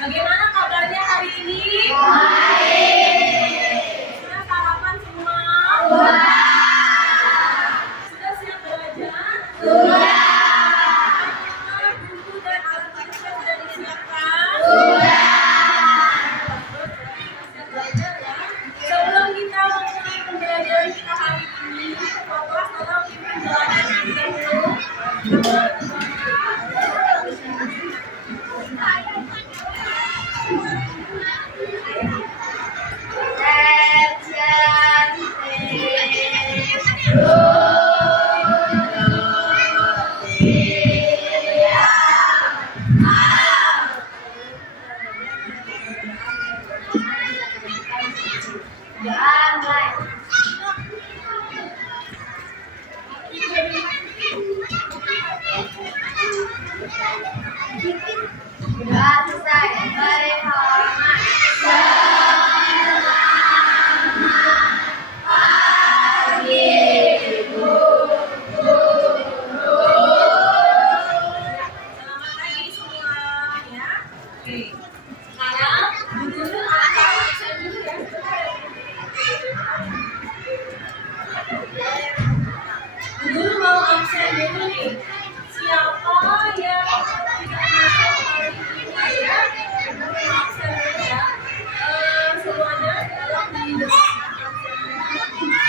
Bagaimana kabarnya hari ini? Sudah sarapan semua? Sudah siap belajar? Buku dan alat tulisnya sudah disiapkan? Siap belajar ya. Sebelum kita memulai pembelajaran kita hari ini, Bapak tolong pimpin doanya dulu. Guru mau absen dulu nih. Siapa yang tidak masuk hari ini ya? Absen dulu ya. Semuanya tolong didoakan absennya.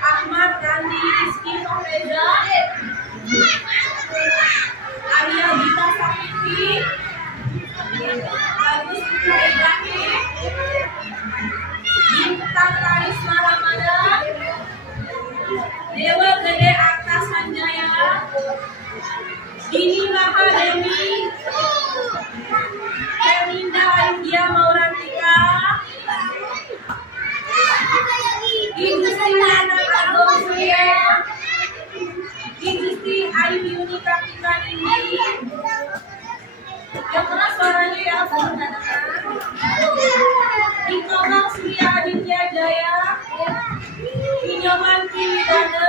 Ahmad Randi Rizky Fahreza, Arya Gita Sakiti, Bagus Putra Ibrahim, Bintang Karisma Ramadan, Dewa Gede Arta Sanjaya, Dini Mahademi, Herminda Aindia Maurantika, Industri Nana Agung Surya, Industri Ayu Yuni Kartika ini. Yang keras suaranya ya, Ikomang Surya Aditya Jaya, Inyoman Kiwidana,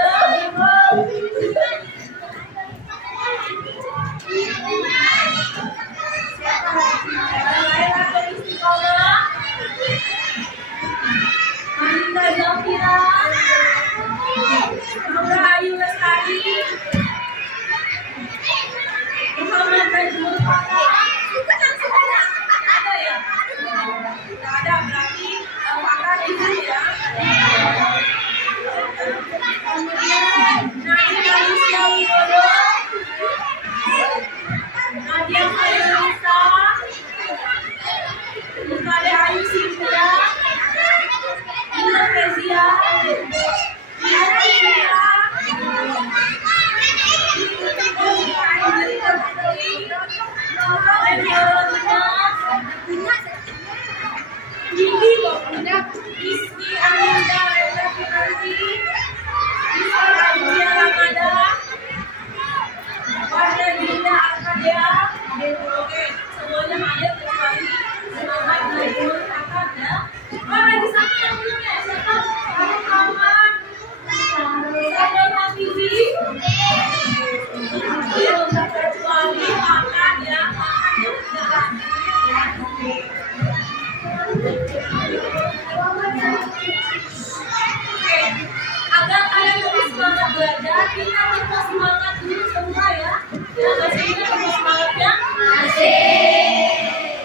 Laila Istiqomah, Anita Zafira, Laura Ayu Lestari, Muhammad Najmul Fatah. Ada ya? Tidak ada, berarti Fatah di sini ya. Kemudian Nadia Alicia Widodo, Nadia Khairulisa, Mukade Ayu Sintia, Ina Kezia, Ina Kezia, Rizky Aminda Reza Kinanti, Rizky Aditya Ramada, Warna Dinda Arkadia. Oke, semuanya hadir kecuali semangat Najmul Fatah ya. Mana di sana yang belum ya? Siapa? Muhammad Sadar Hafizi. Dia untuk kecuali makan ya, makan yang tidak hadir ya. Agar kalian lebih semangat belajar, kita harus semangat dulu semua ya. Masih ingat semangatnya? Masih.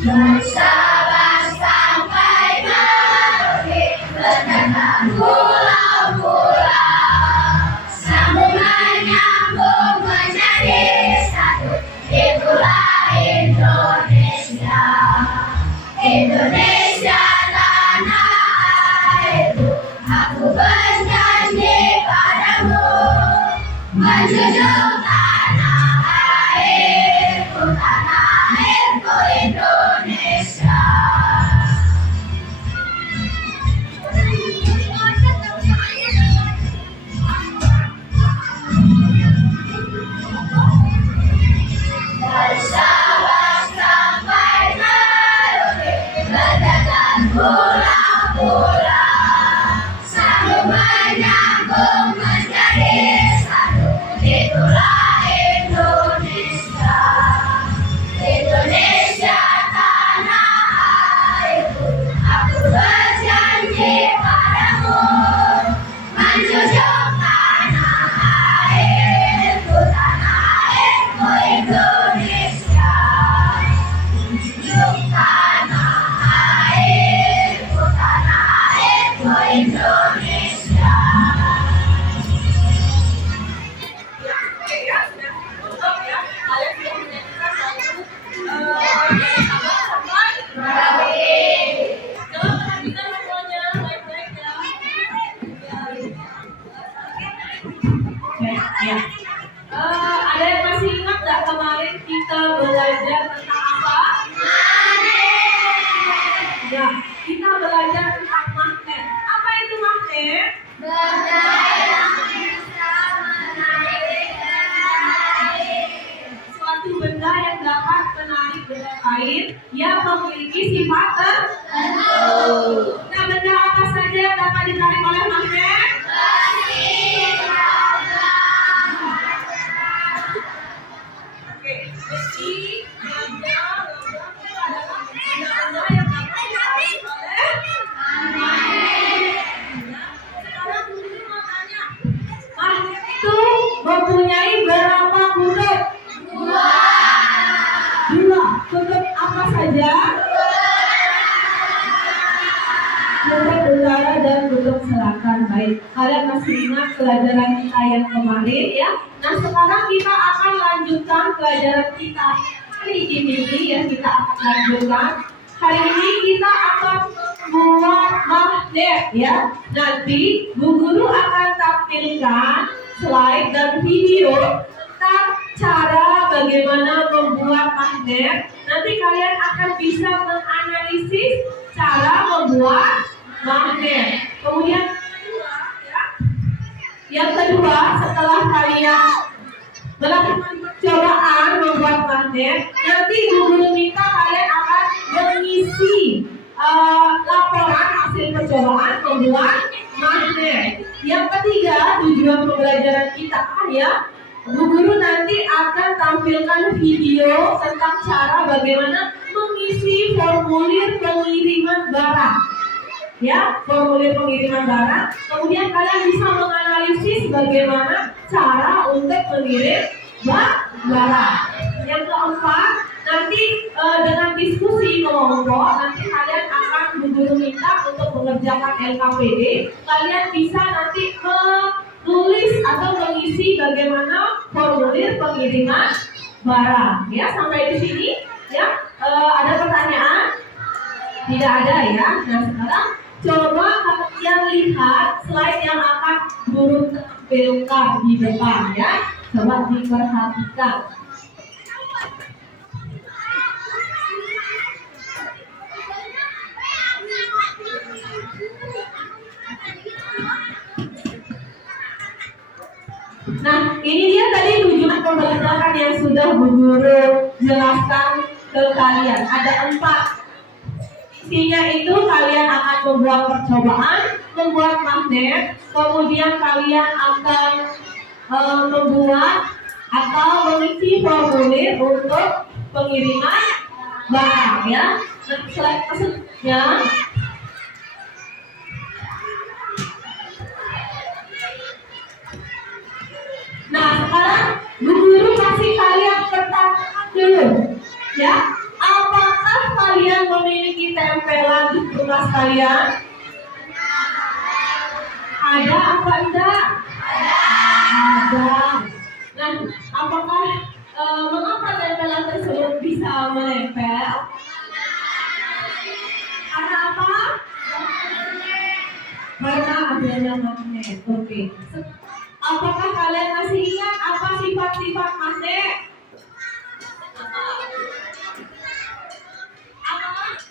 Bersabar sampai Merauke, berdatang pulau-pulau, sambung menyambung menjadi satu. Itulah Indonesia, Indonesia tanah airku. Aku berjanji padamu, menjunjung tanah airku Indonesia. Bersabar sampai Merauke, berdatang pulau-pulau, sambung menyambung menjadi satu. Itulah Indonesia, Indonesia tanah airku. Aku berjanji padamu, menjunjung tanah airku Indonesia. Menjunjung tanah airku Indonesia. Oke ya, sudah cukup ya. Kalian sudah menyanyikan lagu sampai Merauke. Jangan perhatikan semuanya baik-baik ya. Ya. Ada yang masih ingat nggak kemarin kita belajar tentang apa? Ya, kita belajar tentang magnet. Apa itu magnet? Benda yang bisa menarik air. Suatu benda yang dapat menarik benda lain yang memiliki sifat tertentu. Nah, benda apa saja yang dapat ditarik oleh magnet? Besi, logam, itu adalah benda-benda yang dapat ditarik oleh magnet. Sekarang guru mau tanya, magnet itu mempunyai berapa kutub? Dua. Kutub apa saja? Kutub utara dan kutub selatan. Baik, kalian masih ingat pelajaran kita yang kemarin ya? Nah, sekarang kita akan lanjutkan pelajaran kita hari ini yang kita akan lanjutkan. Hari ini kita akan membuat magnet ya. Nanti Bu Guru akan tampilkan slide dan video tentang cara bagaimana membuat magnet. Nanti kalian akan bisa menganalisis cara membuat magnet. Kemudian yang kedua, setelah kalian melakukan percobaan membuat magnet, nanti Bu Guru minta kalian akan mengisi laporan hasil percobaan membuat magnet. Yang ketiga, tujuan pembelajaran kita ya, Bu Guru nanti akan tampilkan video tentang cara bagaimana mengisi formulir pengiriman barang. Ya, formulir pengiriman barang. Kemudian kalian bisa menganalisis bagaimana cara untuk mengirim barang. Yang keempat, nanti dengan diskusi kelompok, nanti kalian akan Bu minta untuk mengerjakan LKPD. Kalian bisa nanti menulis atau mengisi bagaimana formulir pengiriman barang. Ya, sampai di sini. Ya, ada pertanyaan? Tidak ada ya. Nah, sekarang coba kalian lihat slide yang akan Guru tampilkan di depan ya. Coba diperhatikan. Nah, ini dia tadi tujuan pembelajaran yang sudah Bu Guru jelaskan ke kalian. Ada 4. Isinya itu kalian akan membuat percobaan, membuat magnet, kemudian kalian akan membuat atau mengisi formulir untuk pengiriman barang ya. Nah, slide selanjutnya. Nah, sekarang Bu Guru kasih kalian pertanyaan dulu ya. Apakah kalian tempelan di rumah kalian? Ada apa enggak? Ada. Nah, apakah mengapa tempelan tersebut bisa menempel? Karena apa? Karena adanya magnet. Oke. Apakah kalian masih ingat apa sifat-sifat magnet?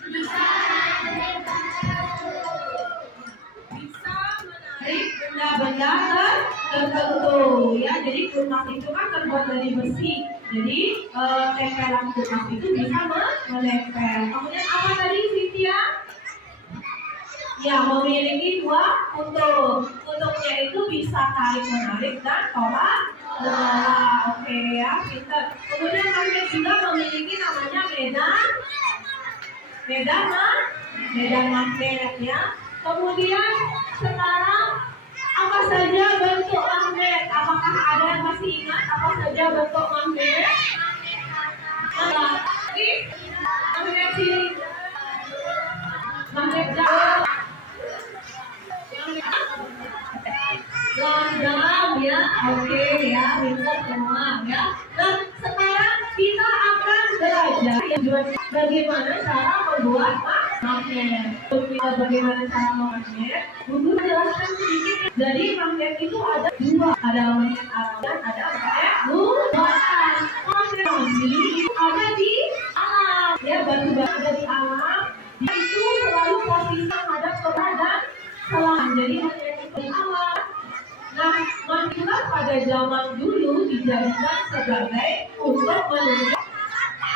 Bisa menarik benda-benda tertentu ya. Jadi kulkas itu kan terbuat dari besi. Jadi tempelan kulkas itu bisa menempel. Kemudian apa tadi, Cynthia? Ya, memiliki dua kutub. Kutubnya itu bisa tarik menarik dan tolak menolak. Oke ya, pinter. Kemudian magnet juga memiliki namanya medan magnet ya. Kemudian sekarang apa saja bentuk magnet? Apakah ada yang masih ingat apa saja bentuk magnet? Magnet sini, magnet jauh, logam ya. Oke ya, pintar semua ya. Dan sekarang kita akan belajar bagaimana cara membuat magnet. Bagaimana cara memagnet? Guru jelaskan sedikit. Jadi magnet itu ada dua, ada magnet alam dan ada magnet buatan. Magnet ini ada di alam, ya, batu-batu ada di alam. Dia itu selalu posisi menghadap ke badan selang. Jadi magnet itu di alam. Nah, magnet pada zaman dulu dijadikan sebagai untuk menunjuk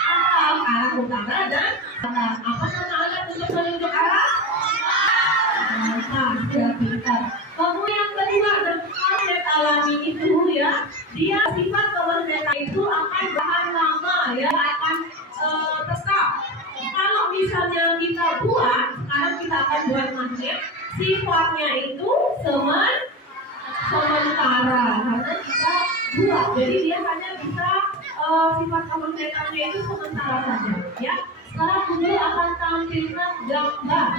arah utara dan selatan. Apa nama alat untuk menunjuk arah? Nah, sudah pintar. Kemudian yang kedua, magnet alami itu ya, dia sifat kemagnetnya itu akan bahan lama ya, akan tetap. Kalau misalnya kita buat, sekarang kita akan buat magnet, sifatnya itu sementara karena kita buat, jadi dia hanya bisa sifat kemagnetannya itu sementara saja ya. Sekarang Guru akan tampilkan gambar.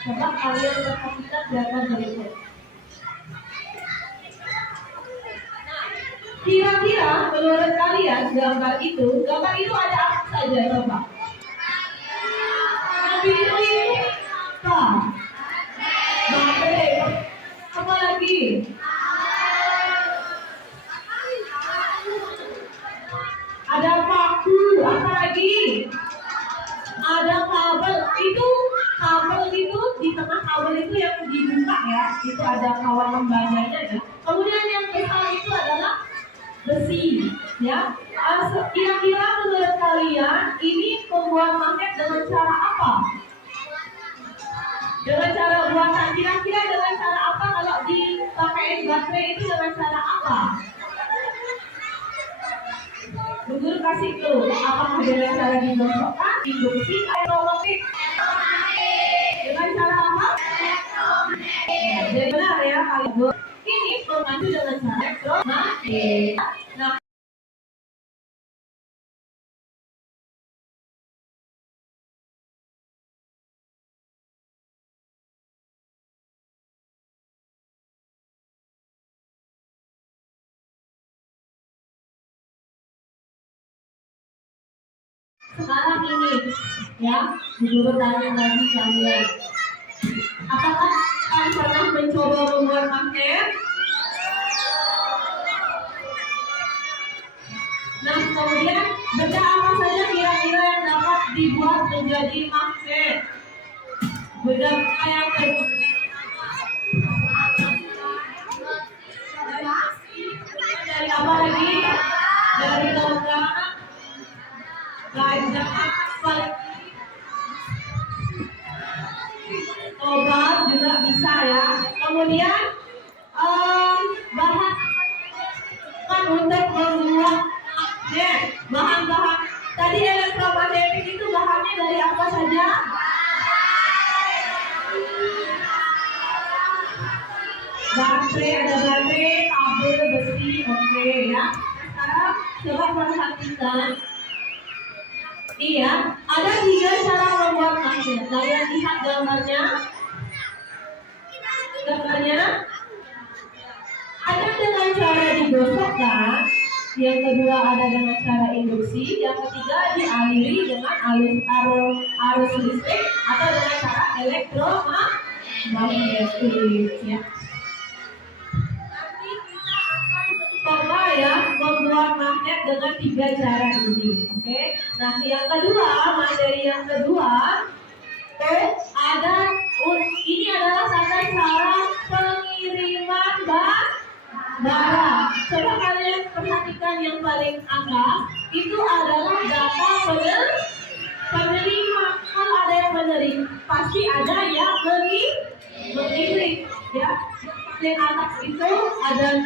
Coba kalian perhatikan gambar berikut. Nah, kira-kira menurut kalian gambar itu ada apa saja? Coba. Yang biru itu apa? Baterai. Apa lagi? Ada paku, apa lagi? Ada kabel. Kabel itu di tengah kabel itu yang dibuka ya, itu ada kawat lembaganya ya. Kemudian yang besar itu adalah besi ya. Kira-kira menurut kalian ini pembuat magnet dengan cara apa? Dengan cara buatan, kira-kira dengan cara apa kalau dipakai baterai itu dengan cara apa? Guru kasih clue, apakah dengan cara digosokkan, induksi, atau elektronik? Dengan cara apa? Jadi benar ya, kalian ini membantu dengan cara elektronik. Nah, sekarang ini ya, Guru tanya lagi kalian, apakah kalian pernah mencoba membuat magnet? Nah, kemudian benda apa saja kira-kira yang dapat dibuat menjadi magnet? Benda yang dari apa lagi? Dari logam, kaca, obat juga bisa ya. Kemudian bahan untuk membuat magnet, bahan-bahan tadi elektromagnetik itu bahannya dari apa saja? Baterai, ada baterai, kabel, besi, oke ya. Sekarang coba perhatikan. Iya, ada 3 cara membuat magnet. Kalian lihat gambarnya. Gambarnya ada dengan cara digosok kan? Yang kedua ada dengan cara induksi. Yang ketiga dialiri dengan arus listrik atau dengan cara elektromagnetik. Ya. Nanti kita akan coba ya membuat magnet dengan 3 cara ini. Oke. Nah yang kedua, materi yang kedua ada ini adalah tata cara pengiriman barang. Coba kalian perhatikan yang paling atas itu adalah data penerima. Kalau ada yang menerima, pasti ada yang mengirim. Ya, yang atas itu ada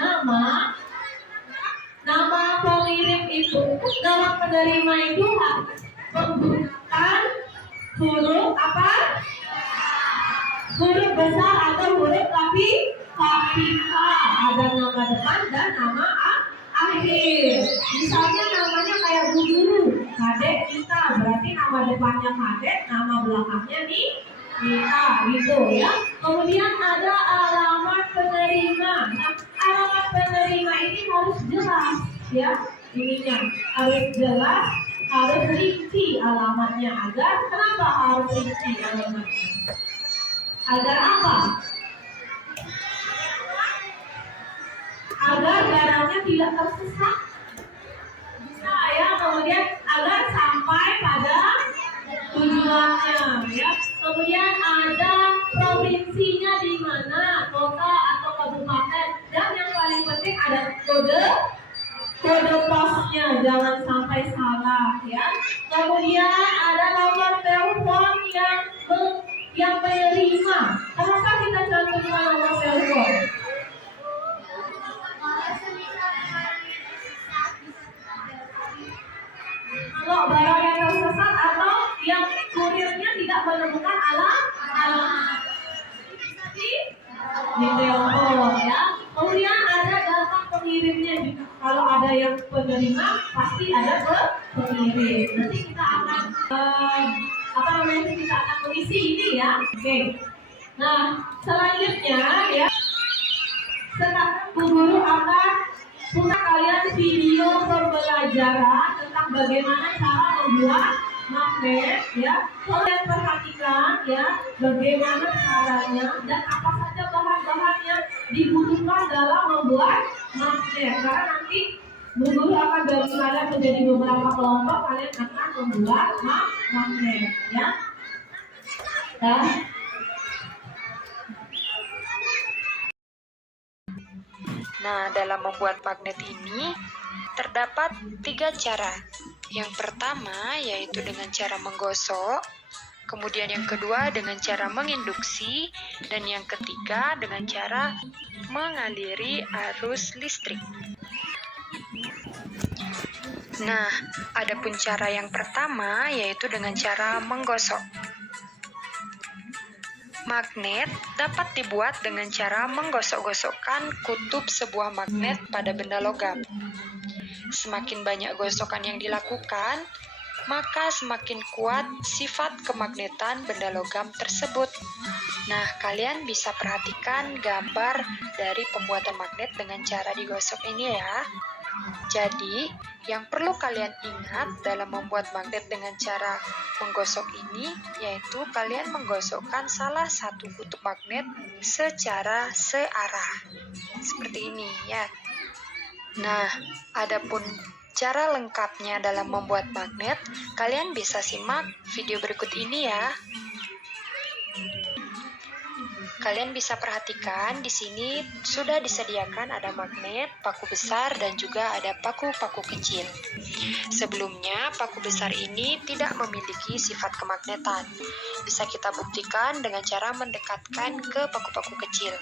nama pengirim itu, nama penerima itu harus menggunakan huruf apa? Huruf besar atau huruf kapital. Ada nama depan dan nama akhir. Misalnya namanya kayak Bu Guru, Kadek Kita, berarti nama depannya Kadek, nama belakangnya nih Kita, gitu ya. Kemudian ada alamat penerima. Nah, alamat penerima ini harus jelas ya. Ininya harus jelas, harus rinci alamatnya. Agar kenapa harus rinci alamatnya? Agar apa? Agar barangnya tidak tersesat. Bisa ya, kemudian agar sampai pada tujuannya ya. Kemudian ada provinsinya di mana, kota atau kabupaten, dan yang paling penting ada kode posnya, jangan sampai salah ya. Kemudian ada nomor telepon yang menerima. Kenapa kita cantumkan nomor telepon? Kalau barang yang tersesat atau yang kurirnya tidak menemukan alamat, bisa di telepon ya. Kemudian ada data pengirimnya. Kalau ada yang penerima, pasti ada pengirim. Nanti kita akan kita akan mengisi ini ya. Oke. Nah, selanjutnya ya, sekarang Bu Guru akan putar kalian video pembelajaran tentang bagaimana cara membuat magnet ya. Kalian perhatikan ya bagaimana caranya dan apa saja bahan-bahan yang dibutuhkan dalam membuat magnet. Karena nanti Bu Guru akan bagi kalian menjadi beberapa kelompok, kalian akan membuat magnet ya. Nah, dalam membuat magnet ini terdapat 3 cara. Yang pertama yaitu dengan cara menggosok, kemudian yang kedua dengan cara menginduksi, dan yang ketiga dengan cara mengaliri arus listrik. Nah, adapun cara yang pertama yaitu dengan cara menggosok. Magnet dapat dibuat dengan cara menggosok-gosokkan kutub sebuah magnet pada benda logam. Semakin banyak gosokan yang dilakukan, maka semakin kuat sifat kemagnetan benda logam tersebut. Nah, kalian bisa perhatikan gambar dari pembuatan magnet dengan cara digosok ini ya. Jadi, yang perlu kalian ingat dalam membuat magnet dengan cara menggosok ini, yaitu kalian menggosokkan salah satu kutub magnet secara searah. Seperti ini ya. Nah, adapun cara lengkapnya dalam membuat magnet, kalian bisa simak video berikut ini ya. Kalian bisa perhatikan di sini sudah disediakan ada magnet, paku besar, dan juga ada paku-paku kecil. Sebelumnya, paku besar ini tidak memiliki sifat kemagnetan. Bisa kita buktikan dengan cara mendekatkan ke paku-paku kecil.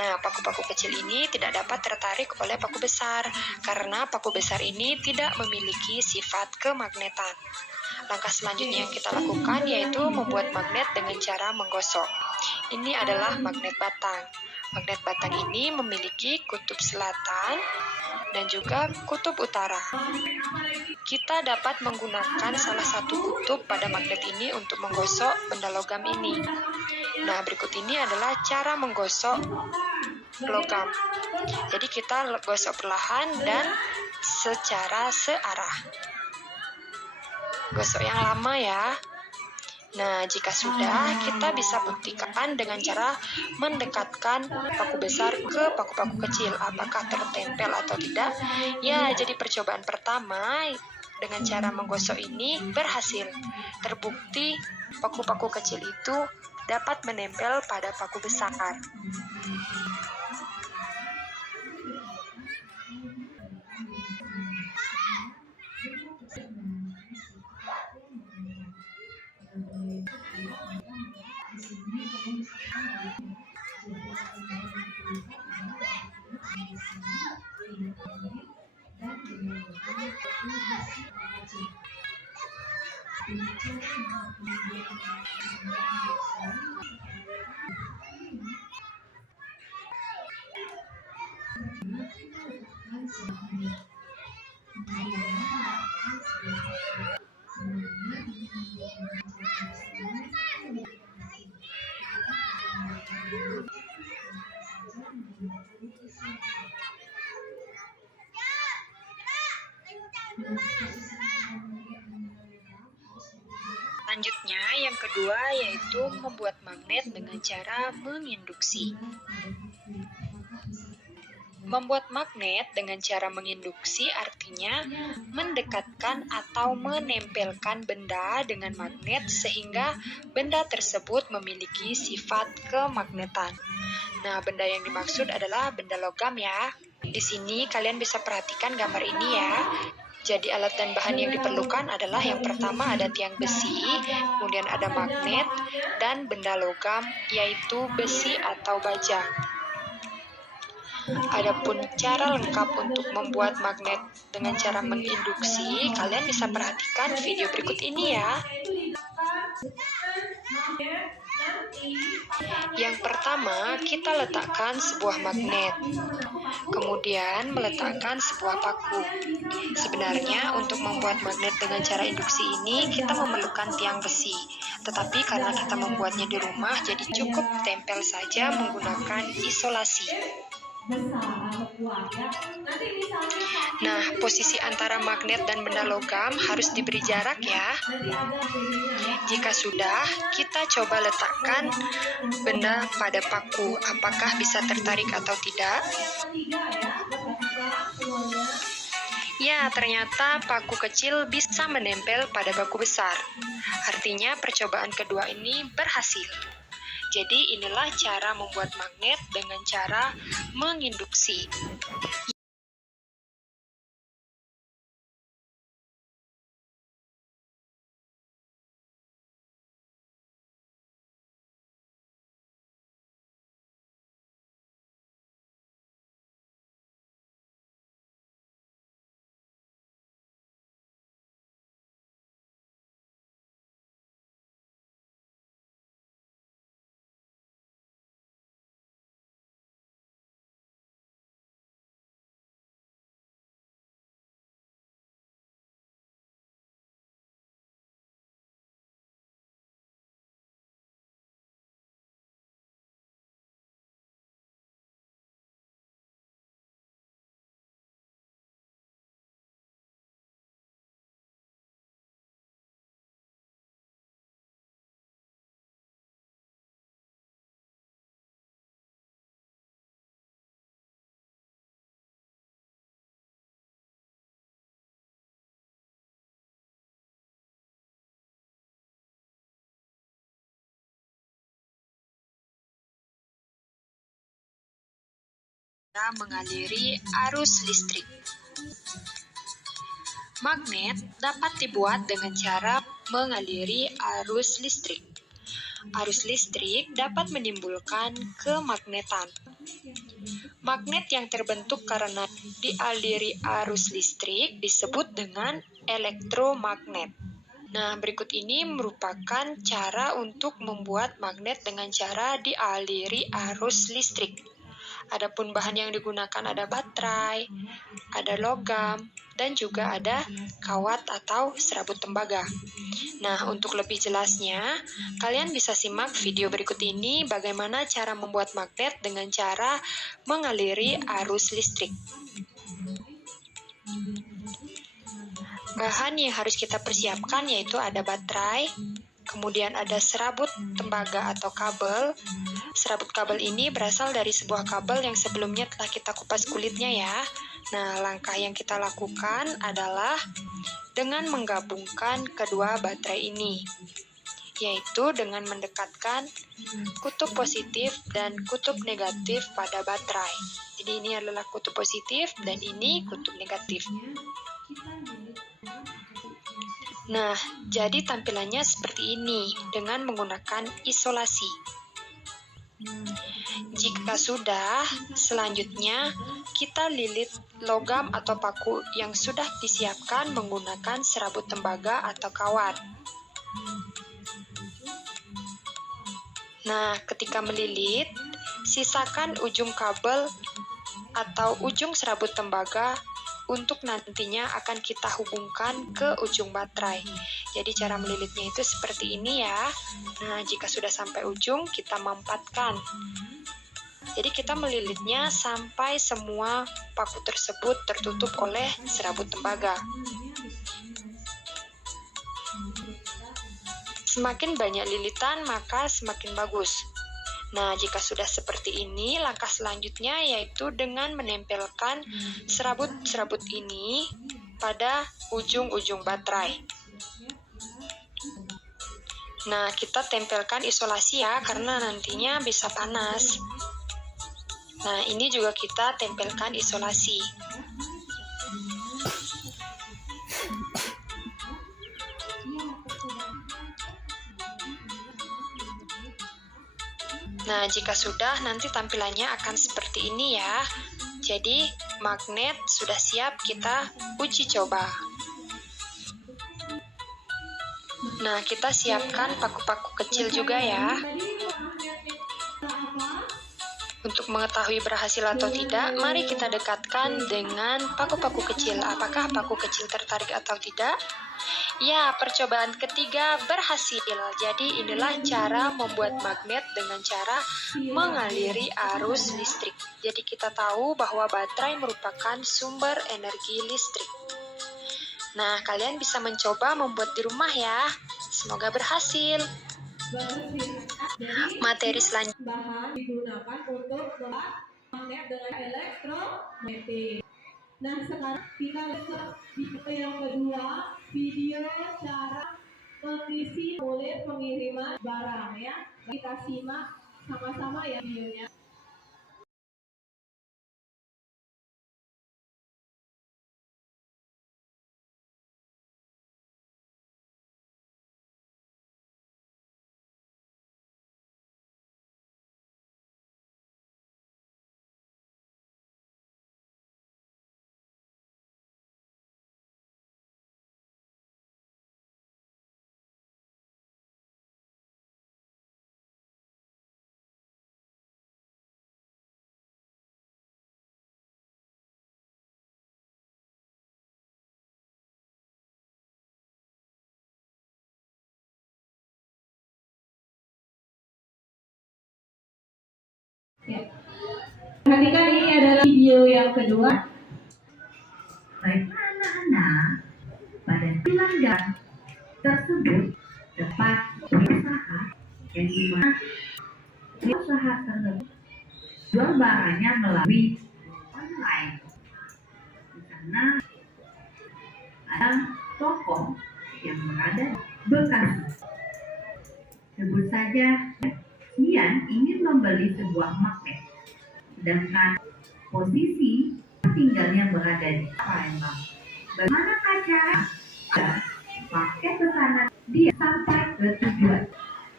Nah, paku-paku kecil ini tidak dapat tertarik oleh paku besar, karena paku besar ini tidak memiliki sifat kemagnetan. Langkah selanjutnya yang kita lakukan yaitu membuat magnet dengan cara menggosok. Ini adalah magnet batang. Magnet batang ini memiliki kutub selatan dan juga kutub utara. Kita dapat menggunakan salah satu kutub pada magnet ini untuk menggosok benda logam ini. Nah, berikut ini adalah cara menggosok logam. Jadi kita gosok perlahan dan secara searah. Gosok yang lama ya. Nah, jika sudah, kita bisa buktikan dengan cara mendekatkan paku besar ke paku-paku kecil. Apakah tertempel atau tidak? Ya, jadi percobaan pertama dengan cara menggosok ini berhasil. Terbukti paku-paku kecil itu dapat menempel pada paku besar. Selanjutnya, yang kedua yaitu membuat magnet dengan cara menginduksi. Membuat magnet dengan cara menginduksi artinya mendekatkan atau menempelkan benda dengan magnet sehingga benda tersebut memiliki sifat kemagnetan. Nah, benda yang dimaksud adalah benda logam ya. Di sini kalian bisa perhatikan gambar ini ya. Jadi alat dan bahan yang diperlukan adalah yang pertama ada tiang besi, kemudian ada magnet, dan benda logam yaitu besi atau baja. Adapun cara lengkap untuk membuat magnet dengan cara menginduksi, kalian bisa perhatikan video berikut ini ya. Yang pertama, kita letakkan sebuah magnet. Kemudian meletakkan sebuah paku. Sebenarnya untuk membuat magnet dengan cara induksi ini kita memerlukan tiang besi. Tetapi karena kita membuatnya di rumah, jadi cukup tempel saja menggunakan isolasi. Nah, posisi antara magnet dan benda logam harus diberi jarak ya. Jika sudah, kita coba letakkan benda pada paku. Apakah bisa tertarik atau tidak? Ya, ternyata paku kecil bisa menempel pada paku besar. Artinya percobaan kedua ini berhasil. Jadi inilah cara membuat magnet dengan cara menginduksi. Mengaliri arus listrik. Magnet dapat dibuat dengan cara mengaliri arus listrik. Arus listrik dapat menimbulkan kemagnetan. Magnet yang terbentuk karena dialiri arus listrik disebut dengan elektromagnet. Nah, berikut ini merupakan cara untuk membuat magnet dengan cara dialiri arus listrik. Adapun bahan yang digunakan ada baterai, ada logam, dan juga ada kawat atau serabut tembaga. Nah, untuk lebih jelasnya, kalian bisa simak video berikut ini bagaimana cara membuat magnet dengan cara mengaliri arus listrik. Bahan yang harus kita persiapkan yaitu ada baterai, kemudian ada serabut tembaga atau kabel. Serabut kabel ini berasal dari sebuah kabel yang sebelumnya telah kita kupas kulitnya ya. Nah, langkah yang kita lakukan adalah dengan menggabungkan kedua baterai ini, yaitu dengan mendekatkan kutub positif dan kutub negatif pada baterai. Jadi ini adalah kutub positif dan ini kutub negatif. Nah, jadi tampilannya seperti ini dengan menggunakan isolasi. Jika sudah, selanjutnya kita lilit logam atau paku yang sudah disiapkan menggunakan serabut tembaga atau kawat. Nah, ketika melilit, sisakan ujung kabel atau ujung serabut tembaga untuk nantinya akan kita hubungkan ke ujung baterai. Jadi cara melilitnya itu seperti ini ya. Nah, jika sudah sampai ujung, kita mampatkan. Jadi kita melilitnya sampai semua paku tersebut tertutup oleh serabut tembaga. Semakin banyak lilitan, maka semakin bagus. Nah, jika sudah seperti ini, langkah selanjutnya yaitu dengan menempelkan serabut-serabut ini pada ujung-ujung baterai. Nah, kita tempelkan isolasi ya, karena nantinya bisa panas. Nah, ini juga kita tempelkan isolasi. Nah, jika sudah, nanti tampilannya akan seperti ini ya. Jadi, magnet sudah siap kita uji coba. Nah, kita siapkan paku-paku kecil juga ya. Untuk mengetahui berhasil atau tidak, mari kita dekatkan dengan paku-paku kecil. Apakah paku kecil tertarik atau tidak? Ya, percobaan ketiga berhasil. Jadi inilah cara membuat magnet dengan cara mengaliri arus listrik. Jadi kita tahu bahwa baterai merupakan sumber energi listrik. Nah, kalian bisa mencoba membuat di rumah ya. Semoga berhasil. Materi selanjutnya Bahan digunakan untuk membuat magnet dengan elektromagnetik. Nah, sekarang kita lihat video yang kedua, video cara mengisi formulir pengiriman barang ya. Kita simak sama-sama ya videonya. Ya. Perhatikan ini adalah video yang kedua. Baiklah anak-anak, pada pelanggan tersebut dapat berusaha yang dimana usaha tersebut jual barangnya melalui online. Di sana ada toko yang berada Bekasi. Sebut saja Ian ingin membeli sebuah magnet, sedangkan posisi tinggalnya berada di Palembang. Bagaimana cara pakai pesanan dia sampai ke tujuan?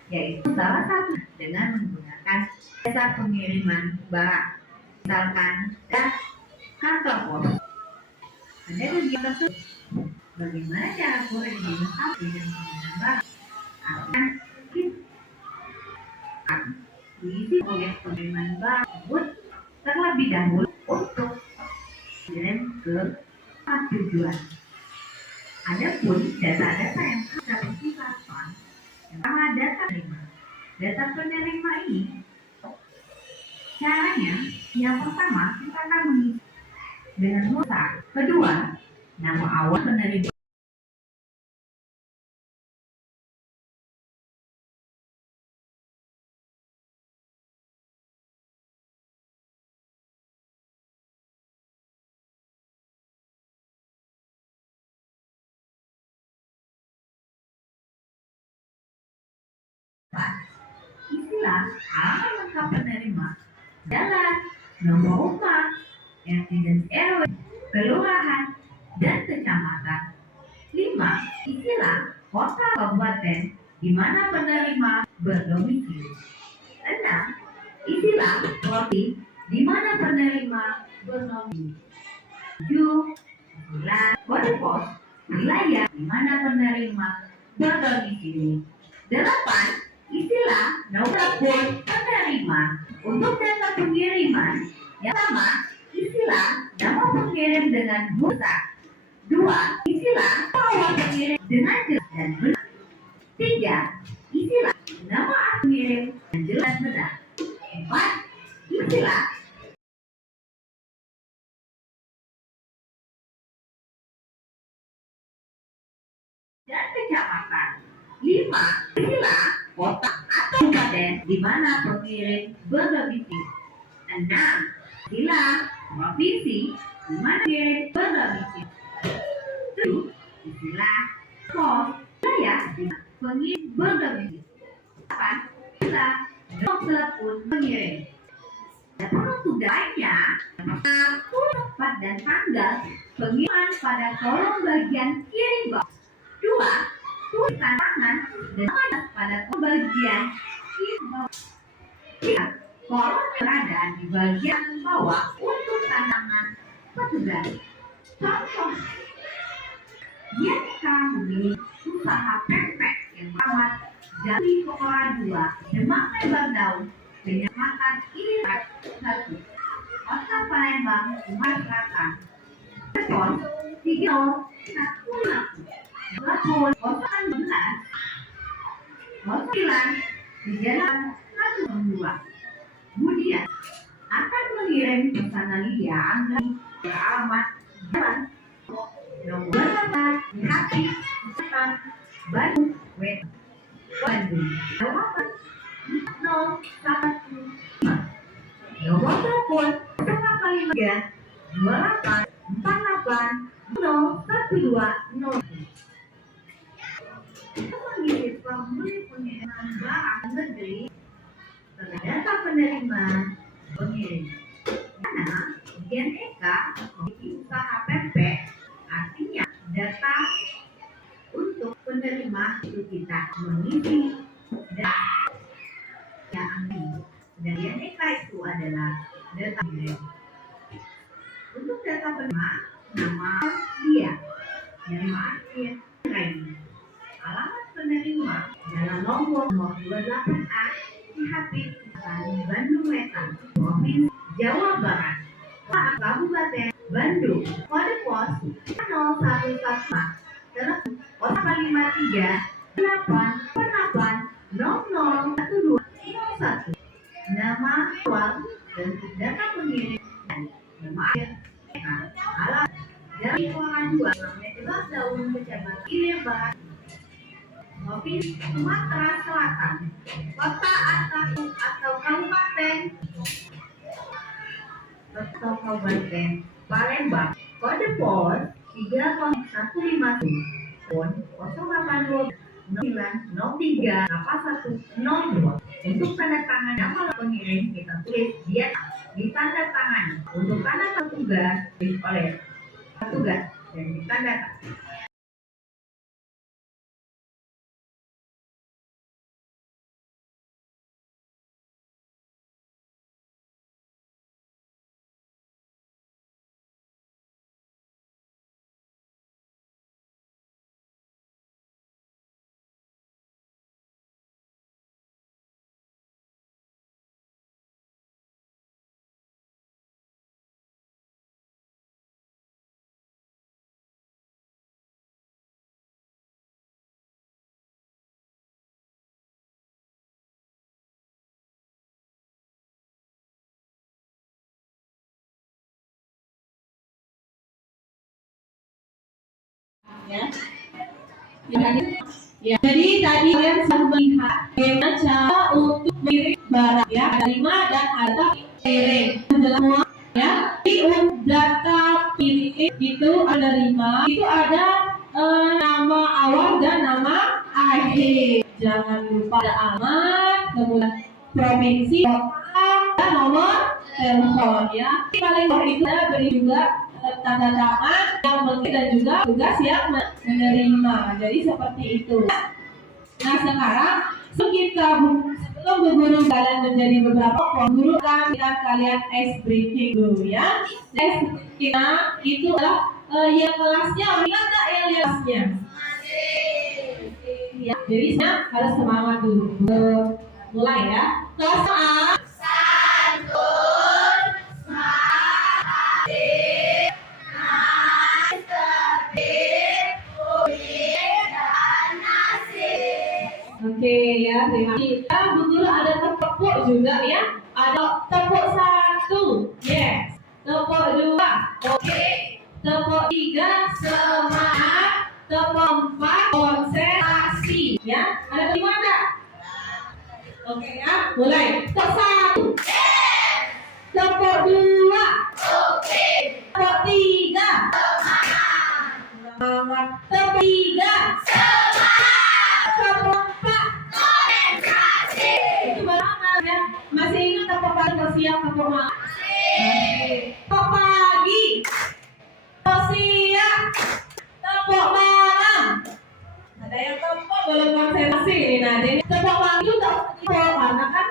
Yaitu salah satu dengan menggunakan jasa pengiriman barang, misalkan kantor pos. Ada kegiatan tersebut. Bagaimana cara kurir dengan pengiriman barang? Akan diisi oleh pengiriman barang tersebut terlebih dahulu untuk dikirim ke tempat tujuan. Adapun data-data yang harus disisipkan, pertama data penerima. Data penerima ini caranya yang pertama kita akan mengisi dengan mulsa. Kedua, nama awal penerima. Istilah alamat lengkap penerima, jalan, nomor rumah, RT dan RW, kelurahan, dan kecamatan. 5. Istilah kota kabupaten di mana penerima berdomisili. 6. Istilah provinsi di mana penerima berdomisili. 7. Istilah kode pos wilayah di mana penerima berdomisili. 8. Istilah nomor telepon penerima. Untuk data pengiriman, yang pertama, istilah nama pengirim dengan mulsa. 2. Istilah awal pengirim dengan jelas dan benar. 3. Istilah nama pengirim dan jelas benar. 4. Istilah dan kecamatan. 5. Istilah kota atau kabupaten di mana pengirim berdomisili. 6. Istilah provinsi di mana pengirim berdomisili. 7. Istilah pos wilayah di mana pengirim berdomisili. 8. Istilah nomor telepon pengirim. Untuk tugas lainnya, tempat dan tanggal pengiriman pada kolom bagian kiri bawah. 2. Tulisan tangan dan nama pada bagian kiri bawah. 3. Kolom berada di bagian bawah untuk tangan petugas. Contoh, jika memiliki usaha pempek yang amat dari Pokora 2, Demak Lebar Daun, Penyematan Irirat 1, Kota Palembang, Sumatera Selatan. Telepon 3015. Telepon 011 09 di jalan 102. Kemudian akan mengirim pesanan Lydia Anggreni ke alamat jalan nomor 8 di Hati, Bandung, Wetan, Bandung, jawaban 015. Nomor telepon 053 28 48 012 0. Mengirim formulir pengiriman barang negeri pada data penerima pengirim. Karena GNEK memiliki usaha pempek, artinya data untuk penerima itu kita mengisi data yang asli. Dan GNEK itu adalah data pengirim. Untuk data penerima, nama dia, nama akhir, alamat penerima dalam nomor 28A di Habib Bandung Wetan, Provinsi Jawa Barat, Kabupaten Bandung, kode pos 0114, telepon 053 888 001201. Nama awal dan data pengirim, nama akhir, alamat dari Pokora 2, Lebar Daun, Kecamatan Ilir Barat, Provinsi Sumatera Selatan, kota atau kabupaten Palembang, kode pos 3150, phone 082 903 8102. Untuk tanda tangan nama pengirim kita tulis dia di tanda tangan. Untuk tanda petugas oleh petugas dan ditanda ya. Ya, jadi tadi kalian sudah melihat bagaimana cara untuk mengirim barang ya. Ada 5 dan ada kirim. Jelas semua ya. Di data kirim itu ada 5. Itu ada nama awal dan nama akhir. Jangan lupa ada alamat, kemudian provinsi, kota, dan nomor telepon ya. Paling bawah itu ada beri juga tanda tangan yang mengirim dan juga tugas yang menerima. Jadi seperti itu. Nah sekarang sebelum Bu Guru kalian menjadi beberapa guru akan kalian ice breaking dulu ya. Ice kita itu adalah yang kelasnya, ingat nggak yang kelasnya? Ya, jadi saya harus semangat dulu. Mulai ya. Kelas A. Oke ya, terima kasih. Bu Guru ada tepuk juga ya. Ada tepuk 1, yes. Tepuk 2, oke. Tepuk 3, semangat. Tepuk 4, konsentrasi. Ya, ada terima enggak? Oke ya, mulai. Tepuk 1, tepuk 2, oke. Tepuk 3, semangat. Tepuk 3, tepuk 4, konsentrasi. Itu banget ya. Masih ingat tepuk pagi, tepuk siang, tepuk malam? Tepuk pagi, tepuk siang, tepuk malam. Ada yang tepuk belum konsentrasi ini nanti. Tepuk pagi itu tepuk karena kan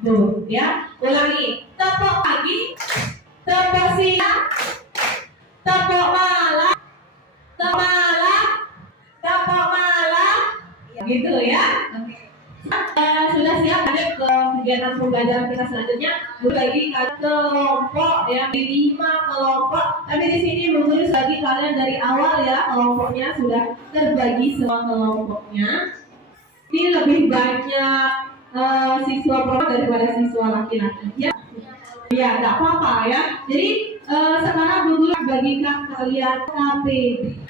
tuh ya. Ulangi. Tepuk pagi, tepuk siang, tepuk malam, tepuk malam, tepuk malam. Gitu ya. Sudah siap lanjut ke kegiatan pembelajaran kita selanjutnya. Guru bagi kalian kelompok ya, di 5 kelompok. Tapi di sini Bu Guru bagi kalian dari awal ya, kelompoknya sudah terbagi semua kelompoknya. Ini lebih banyak siswa perempuan daripada siswa laki-laki ya. Ya, nggak apa-apa ya. Jadi sekarang Bu Guru bagikan kalian KPD.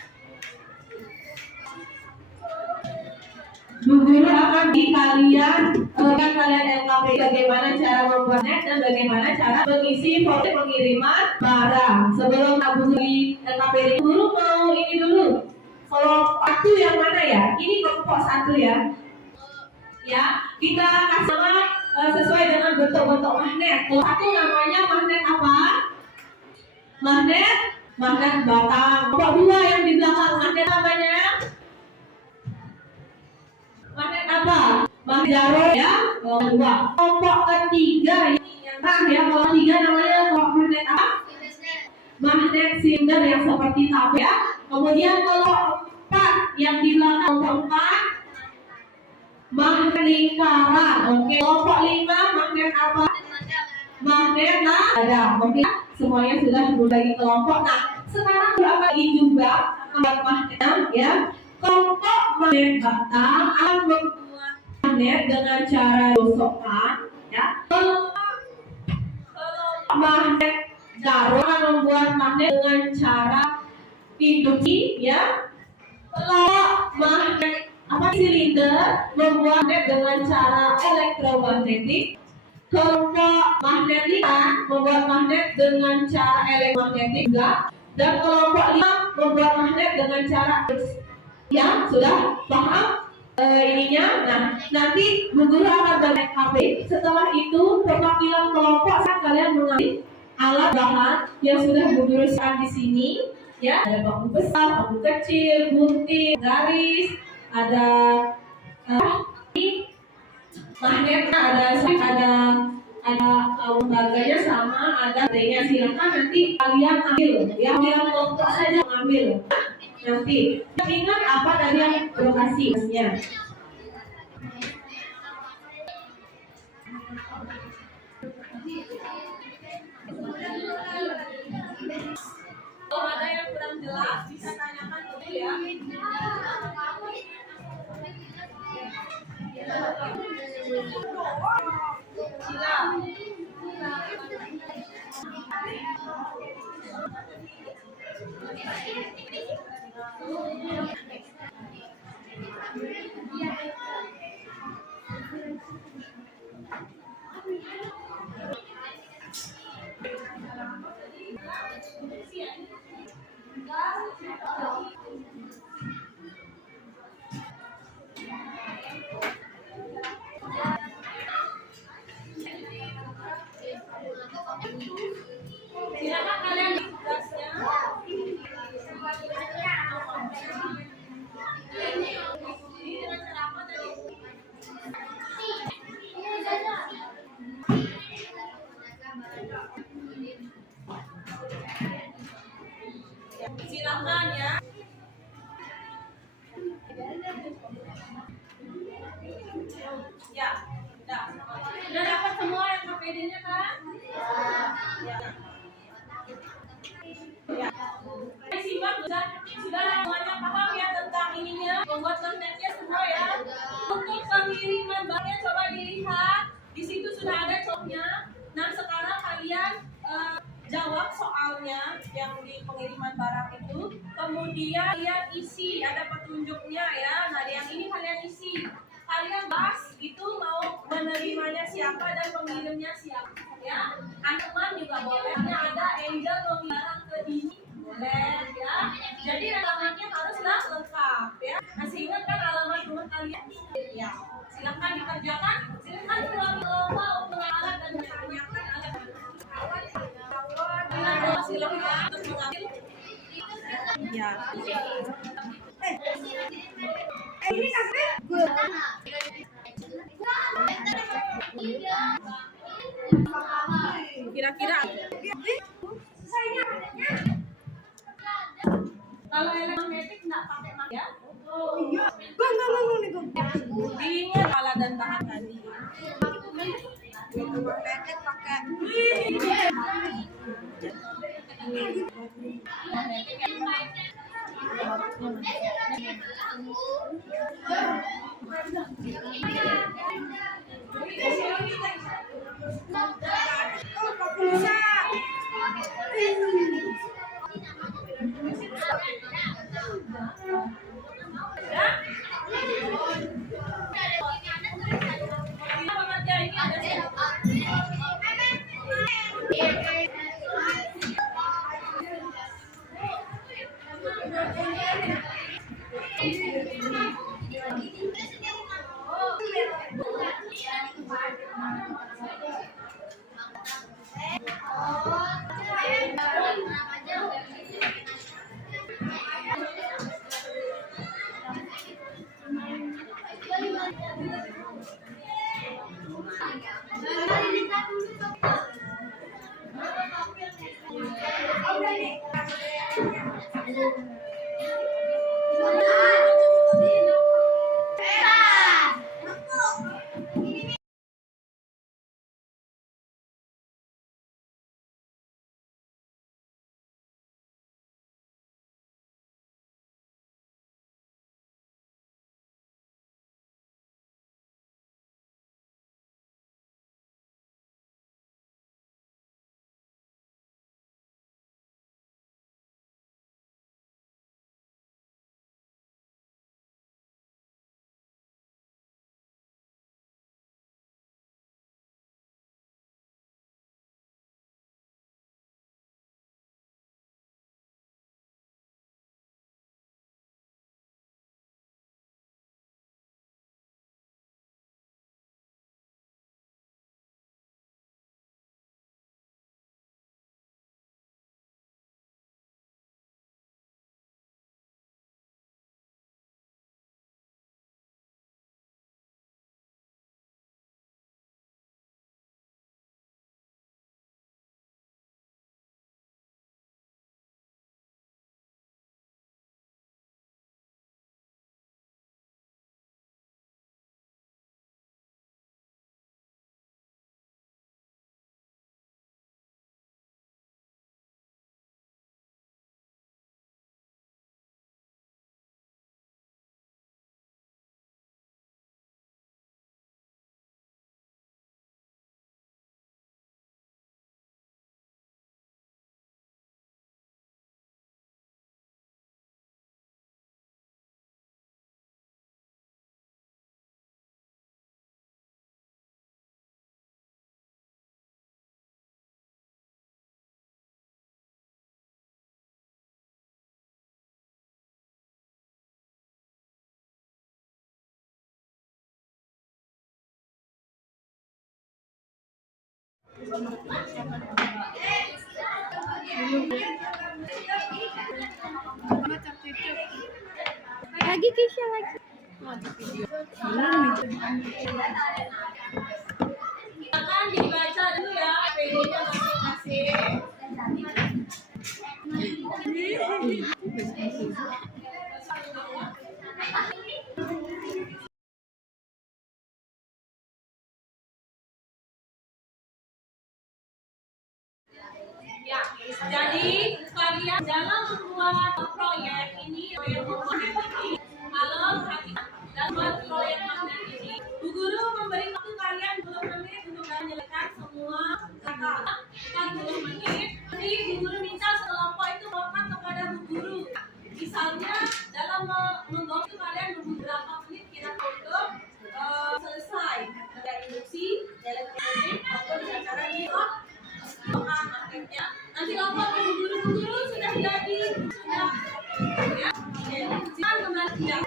Bu Guru akan di kalian LKP bagaimana cara membuatnya dan bagaimana cara mengisi formulir pengiriman barang. Sebelum Bu Guru di LKP, Guru mau ini dulu. Kalau aku yang mana ya? Ini kelompok 1 ya. Ya, kita kasih nama sesuai dengan bentuk-bentuk magnet. Kalau satu namanya magnet apa? Magnet batang. Kelompok 2 yang di belakang magnet namanya? Magnet apa? Magnet jarum ya. Kelompok 2. Kelompok ketiga ini yang ya. Kelompok 3 namanya kelompok magnet apa? Magnet silinder yang seperti tabung ya. Kemudian kelompok 4 yang di belakang kelompok 4 magnet lingkaran. Oke. Kelompok 5 magnet apa? Magnet ada. Oke. Semuanya sudah berbagi kelompok. Nah, sekarang kita akan juga magnet ya. Kelompok magnet batang akan membuat magnet dengan cara gosokkan ya. Kelompok magnet jarum akan membuat magnet dengan cara induksi ya. Kelompok magnet silinder membuat magnet dengan cara elektromagnetik. Kelompok magnet lingkaran membuat magnet dengan cara elektromagnetik juga. Dan kelompok 5 membuat magnet dengan cara ya, sudah paham ininya. Nah, nanti Bu Guru akan bagi HP. Setelah itu, perwakilan kelompok kalian mengambil alat bahan yang sudah Bu Guru di sini. Ya, ada bambu besar, bambu kecil, gunting, garis, ada magnetnya, ada lembaganya sama, ada baterainya. Silakan nanti kalian ambil ya, yang kelompok saja mengambil. Nanti ingat apa tadi yang lokasinya. Kalau ada yang kurang jelas bisa tanyakan dulu ya. Silakan. Silakan kalian di tugasnya. Ini dengan cara apa tadi? Silakan ya. Ya, udah dapat semua yang KPD-nya kan? Ya. Ya. Simak sudah semuanya paham ya tentang ininya, membuat kontennya semua ya. Untuk pengiriman barangnya coba dilihat, di situ sudah ada contohnya. Nah sekarang kalian jawab soalnya yang di pengiriman barang itu, kemudian kalian isi, ada petunjuknya ya. Nah yang ini kalian isi, kalian bahas itu mau menerimanya siapa dan pengirimnya siapa ya. Teman juga boleh, ada Angel mengirim ke ini boleh ya. Jadi alamatnya haruslah lengkap ya. Masih ingat kan alamat rumah kalian? Ya. Silakan dikerjakan. Silakan ulangi lomba untuk alat dan ditanyakan alat. Silakan untuk mengambil. Ya. Ini kafe? Kira-kira kalau elektronik nggak pakai mak ya? Oh iya. Bang nih bang. Ingat alat dan bahan tadi. Elektronik pakai. Lagi Kisha lagi. Silakan dibaca dulu ya PD-nya masing-masing. Ya, jadi kalian dalam membuat proyek ini, kalau dalam membuat proyek magnet ini, Bu Guru memberi waktu kalian 20 menit untuk menyelesaikan semua kata 40 menit. Jadi Bu Guru minta sekelompok itu melakukan kepada Bu Guru. Misalnya dalam membawa itu kalian menunggu berapa menit kira-kira untuk selesai ada induksi, elektronik, atau dengan cara di magnetnya. Nanti lapor ke Bu Guru sudah jadi, sudah ya. Jangan kembali ya.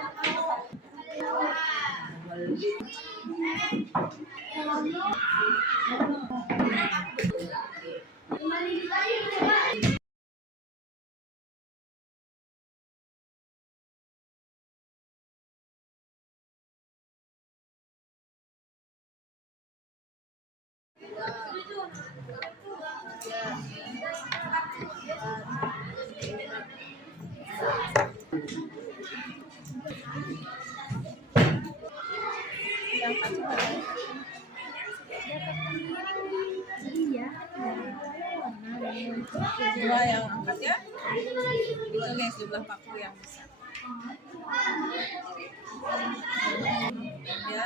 Dua yang angkat ya. Itu guys jumlah paku yang bisa. Ya,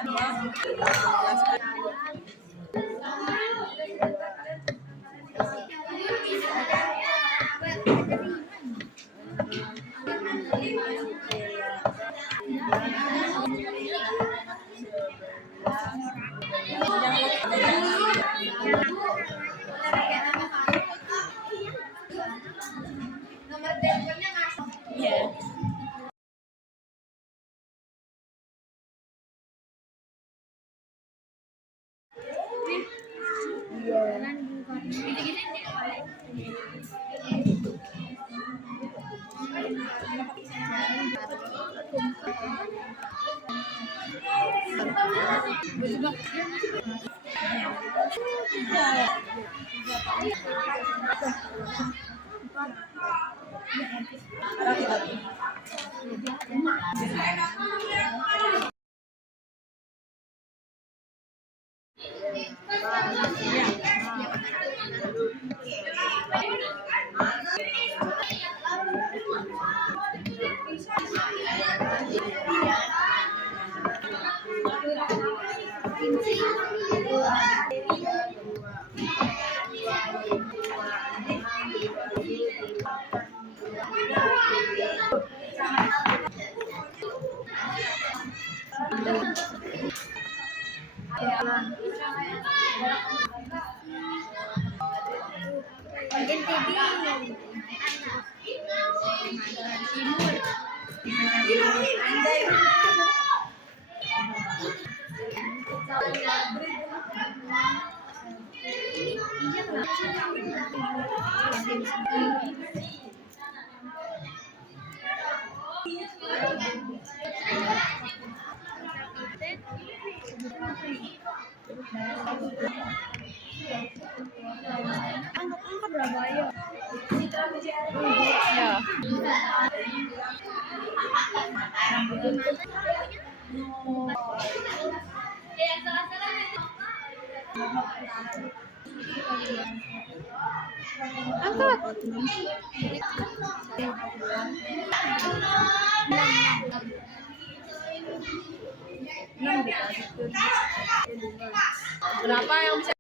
Nomor teleponnya ngasih. iya. Bagian TV. Angkat berapa ya? Ya. Angkat. Berapa yang bisa?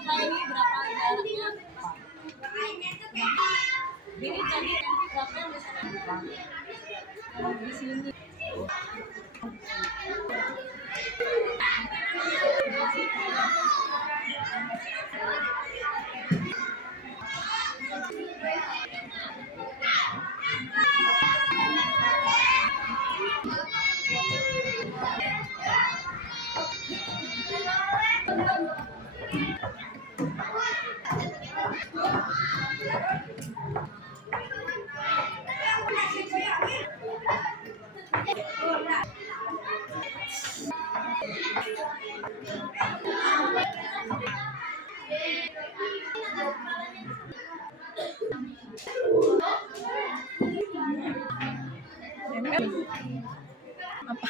Ini berapa jaraknya? Ini jadi berapa yang bisa di sini? Nempel. Apa?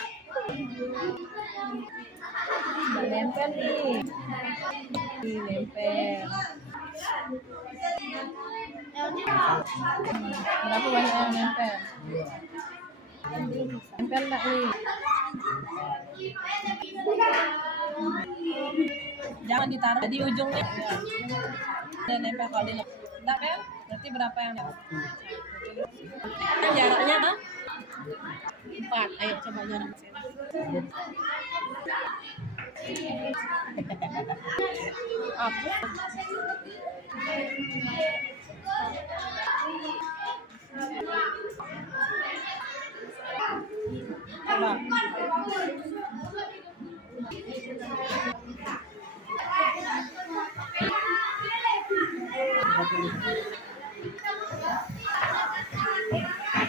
Nggak nempel nih. Nih, nempel. Berapa banyak yang nempel? Nempel nggak nih? Jangan ditaruh di ujungnya. Dan nempel kalau di enggak kan? Berarti berapa yang nempel? Kan jaraknya kan? 4. Ayo coba jarak sini. Apa? Coba.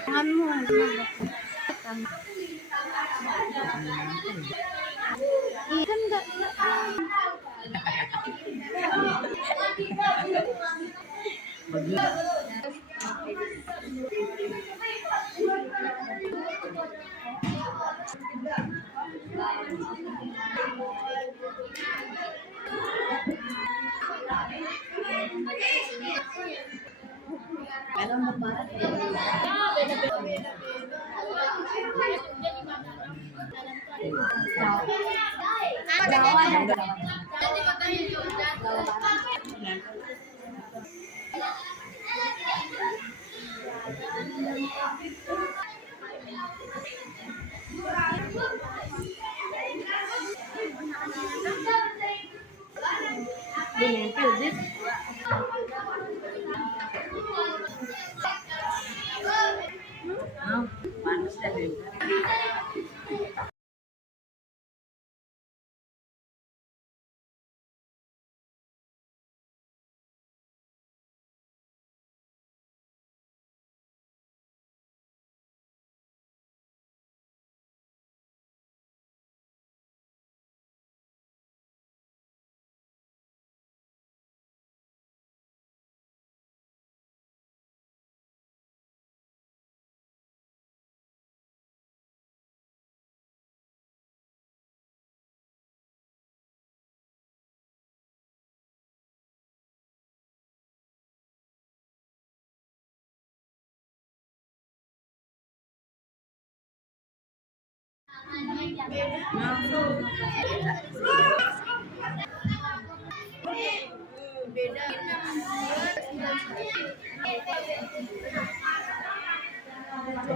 Tanganmu. Iya kan enggak.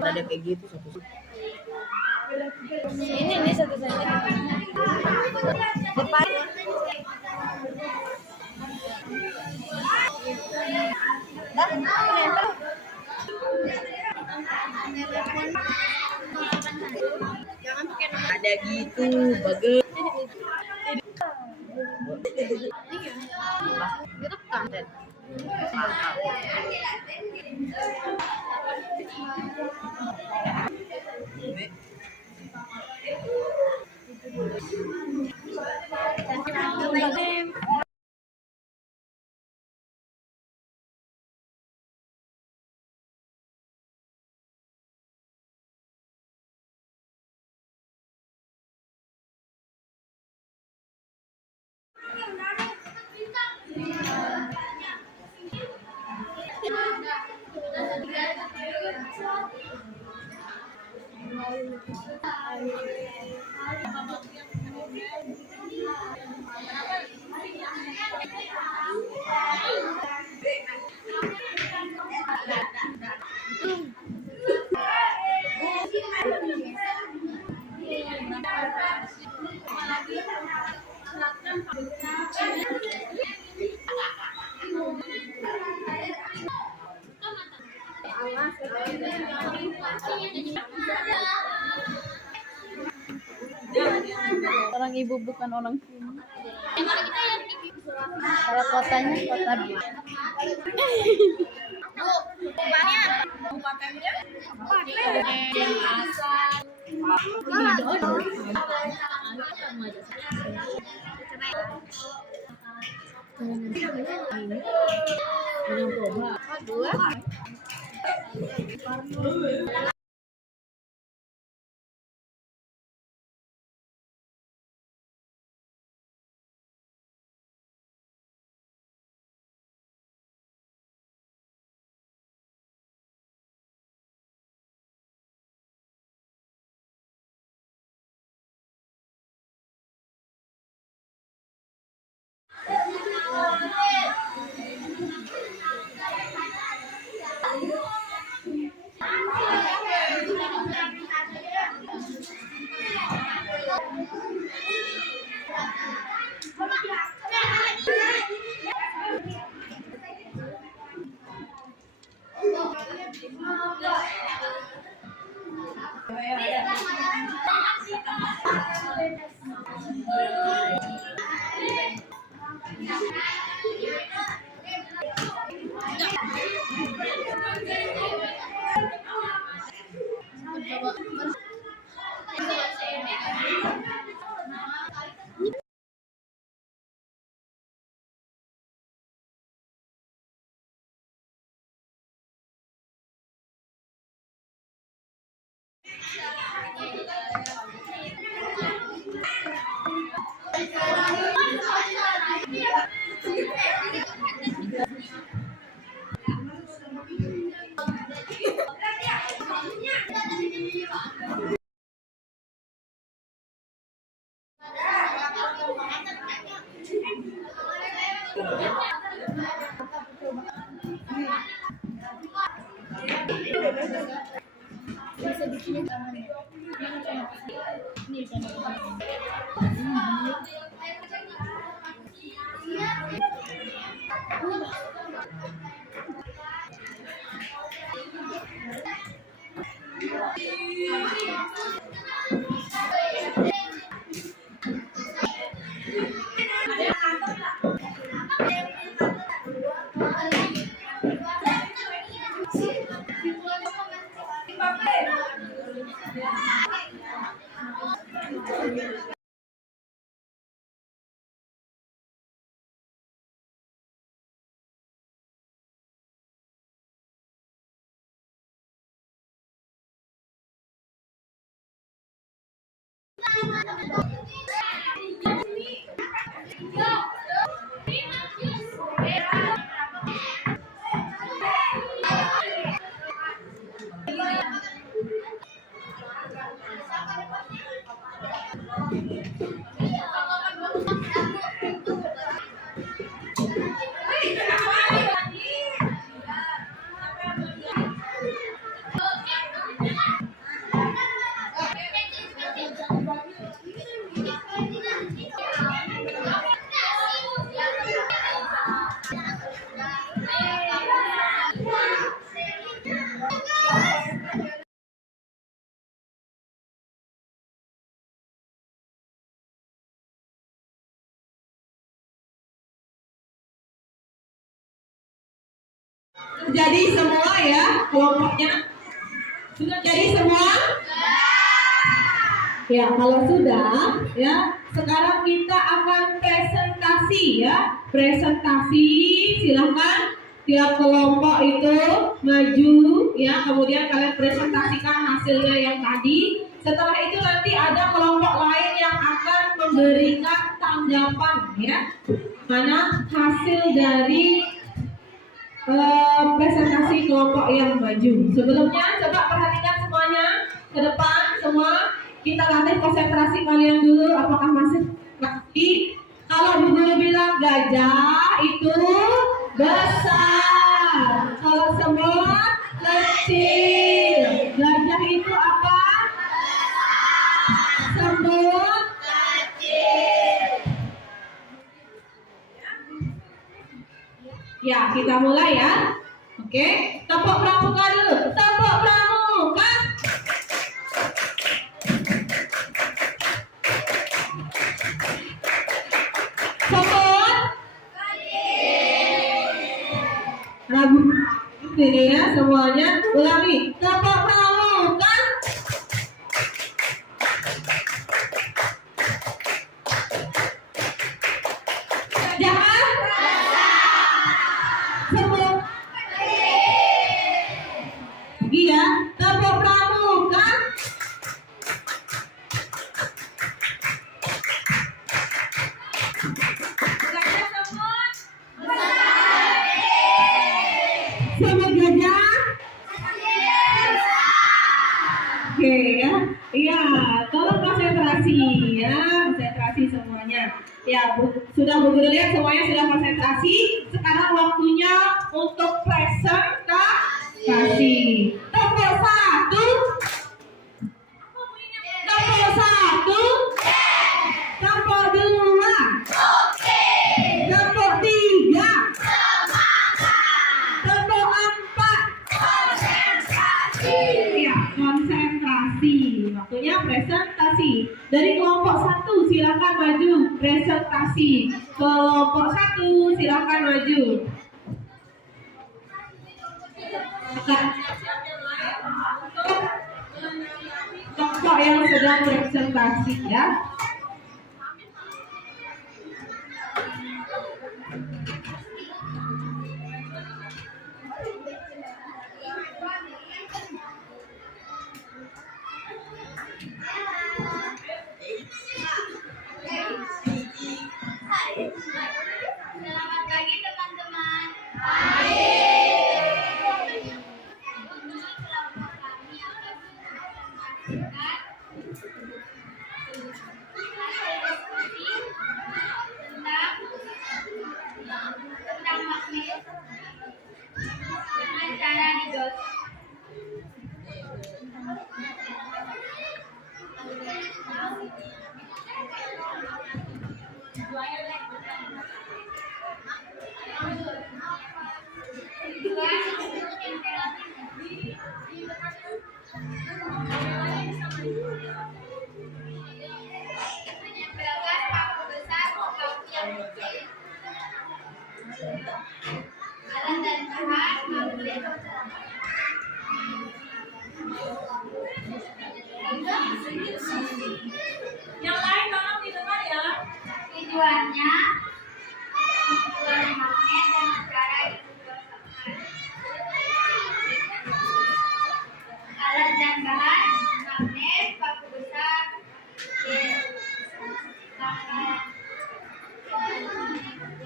Ada kayak gitu satu. Ini satu saja. Depan. Dah, nempel. Jangan pakai nomor. Ada gitu, bagus. Direkam. Orang ibu bukan orang sini. Kalau kotanya kota dua. Kabupatennya Dua. jadi semua ya kelompoknya sudah jadi semua. Ya, kalau sudah, ya, sekarang kita akan presentasi ya. Presentasi, silahkan tiap kelompok itu maju ya. Kemudian kalian presentasikan hasilnya yang tadi. Setelah itu nanti ada kelompok lain yang akan memberikan tanggapan ya. Mana hasil dari presentasi kelompok yang maju. Sebelumnya coba perhatikan semuanya ke depan semua. Kita latih konsentrasi kalian dulu. Apakah masih? Kalau Bu Guru bilang gajah itu besar, kalau semut kecil. Gajah itu apa? Semut kecil. Ya, kita mulai ya. Oke, tepuk pramuka dulu. Tepuk pramuka. Semut Sini ya semuanya. Ulangi. Tepuk pramuka. Jangan. Semua. Lagi ya. Tepuk pramuka. Sama gajah. Oke ya. Iya, tolong konsentrasi ya, konsentrasi semuanya. Ya, sudah Bu Guru lihat semuanya sudah konsentrasi. Sekarang waktunya untuk presentasi. Tepuk satu. Tepuk satu. Tepuk dua. Tepuk tiga. Tepuk empat. Ya, konsentrasi. Waktunya presentasi. Dari kelompok satu silakan maju presentasi. Kelompok satu silakan maju. Kelompok yang sedang presentasi ya. Selamat pagi teman-teman. Ini kelompok kami akan mempresentasikan hasil diskusi tentang magnet dengan cara digosok. Menempelkan paku besar ke paku yang kecil. Alat dan bahan magnet. Yang lain tolong didengar ya. Tujuannya membuat magnet dengan cara digosokkan. Alat dan bahan magnet, paku besar,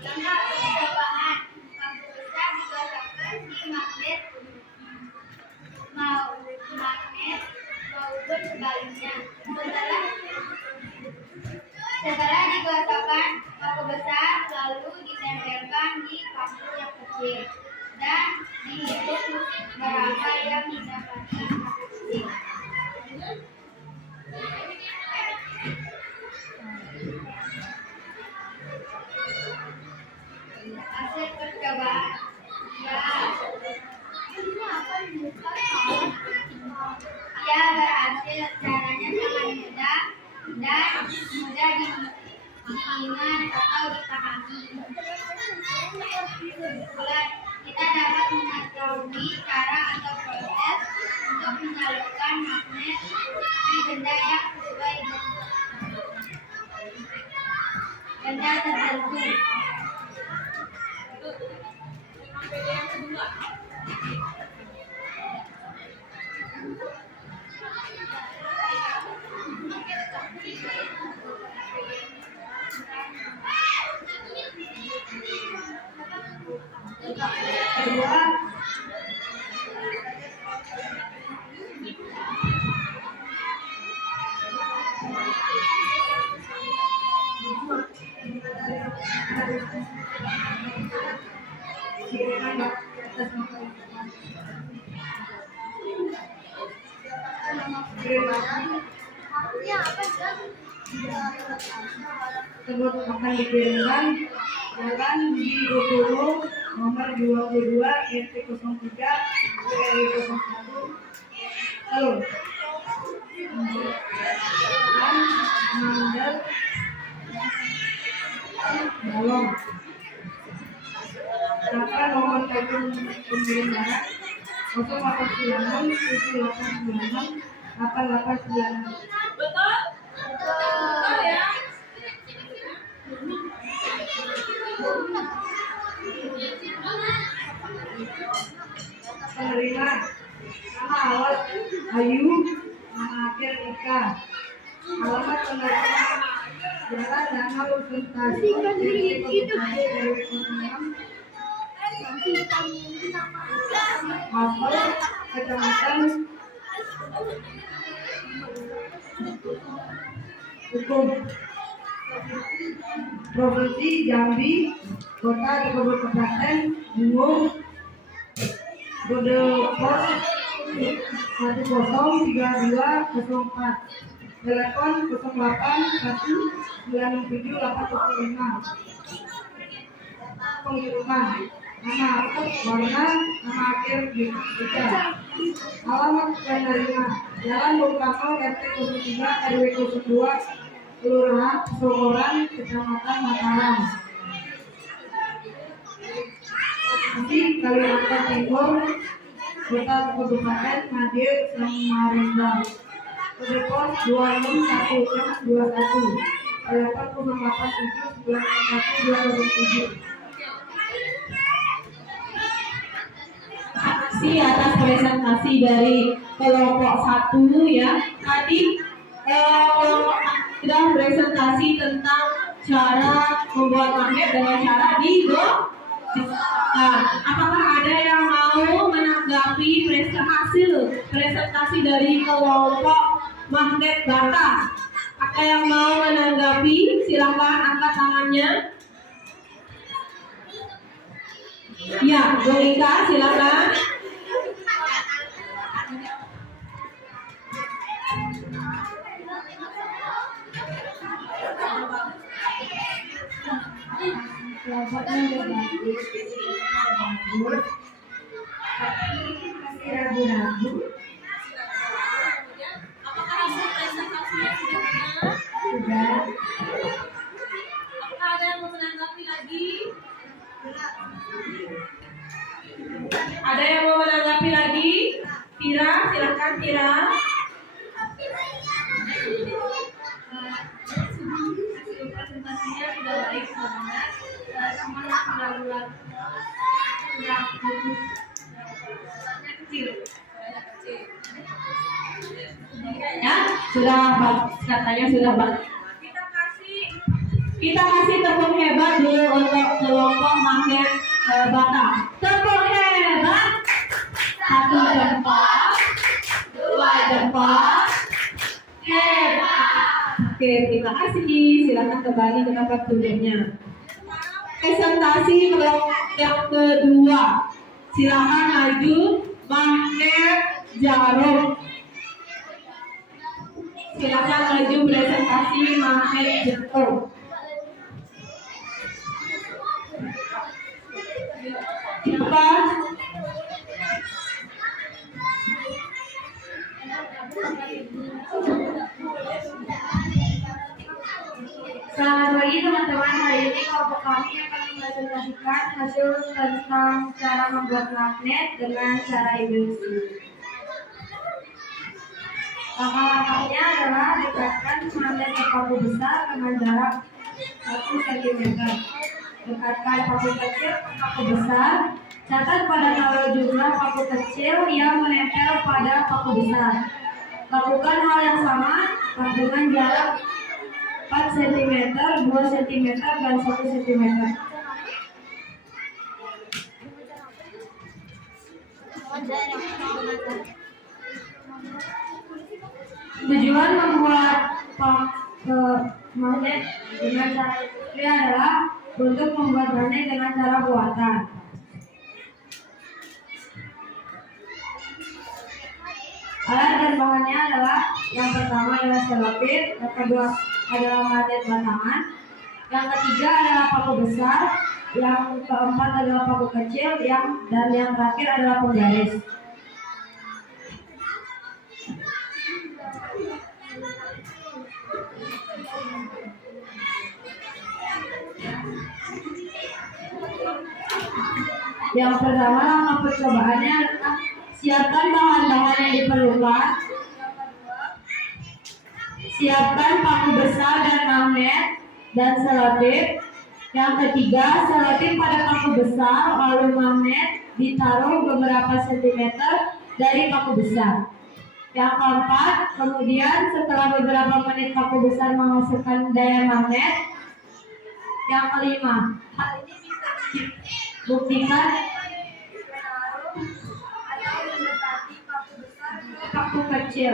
lengkap percobaan. Paku besar digosokkan di magnet maupun sebaliknya. Setelah digosokkan paku besar lalu ditempelkan di paku yang kecil dan dihitung berapa yang didapatkan paku kecil. Hasil percobaan ya berhasil. Caranya sangat mudah dan mudah diingat atau dipahami. Kita dapat mengetahui cara atau proses untuk menyalurkan magnet di benda yang sesuai dengan benda tertentu. Kedua, tersebut akan dikirimkan jalan di Uturu nomor 22 RT03 RW01 Halo Mandal Balong. Berapa nomor telepon pengiriman? 0896 7896 8896. Betul? Betul ya? Penerima nama awal Ayu, nama akhir Ika. Alamat penerima Jalan Danau Sentasi Apel, Kecamatan Hukum, Provinsi Jambi, Kota di Kabupaten Bungur, kode pos 103204, telepon 08196785. Pengiriman nama akun warna nama akhir Ika. Alamat penerima Jalan Bung Karno RT 03 RW 02 Kelurahan Sogoran Kecamatan Mataram di Kalimantan Timur, Kota Kabupaten Hadir Samarinda. Kode pos 261621, telepon 0879412007. Kasih atas presentasi dari kelompok 1 ya. Tadi sudah presentasi tentang cara membuat magnet dengan cara apakah ada yang mau menanggapi hasil presentasi dari kelompok magnet bata? Ada yang mau menanggapi? Silakan angkat tangannya. Ya, Bolika, silakan. Kelompoknya bagus, tapi masih ragu-ragu. Apakah hasil presentasinya sudah benar? Sudah. Apakah ada yang mau menanggapi lagi? Ada yang mau menanggapi lagi? Tira, silakan Tira. Presentasinya sudah baik banget. Semuanya sudah bulat, sudah bagus. Kecil. Ya, sudah katanya sudah bagus. Kita kasih tepuk hebat dulu untuk kelompok magnet bata. Tepuk hebat. 1 jempol, 2 jempol. Hebat. Oke, terima kasih. Silakan kembali ke tempat duduknya. Presentasi kelompok yang kedua. Silakan maju magnet jarum. Silakan maju presentasi magnet jarum. Cepat. Selamat pagi teman-teman, hari ini kelompok kami akan mempresentasikan hasil tentang cara membuat magnet dengan cara induksi. Langkah-langkahnya adalah dekatkan magnet ke paku besar dengan jarak 1 cm. Dekatkan paku kecil ke paku besar. Catat pada tabel jumlah paku kecil yang menempel pada paku besar. Lakukan hal yang sama dengan jarak 4 cm, 2 cm, dan 1 cm. Tujuan membuat magnet dengan cara ini adalah untuk membuat magnet dengan cara buatan. Alat dan bahannya adalah yang pertama adalah selotip, yang kedua adalah magnet batangan, yang ketiga adalah paku besar, yang keempat adalah paku kecil, dan yang terakhir adalah penggaris. Yang pertama langkah percobaannya adalah Siapkan bahan-bahan yang diperlukan. Siapkan paku besar dan magnet dan selotip. Yang ketiga, selotip pada paku besar lalu magnet ditaruh beberapa sentimeter dari paku besar. Yang keempat, kemudian setelah beberapa menit paku besar menghasilkan daya magnet. Yang kelima, hal ini bisa dibuktikan atau mendekati paku besar ke paku kecil.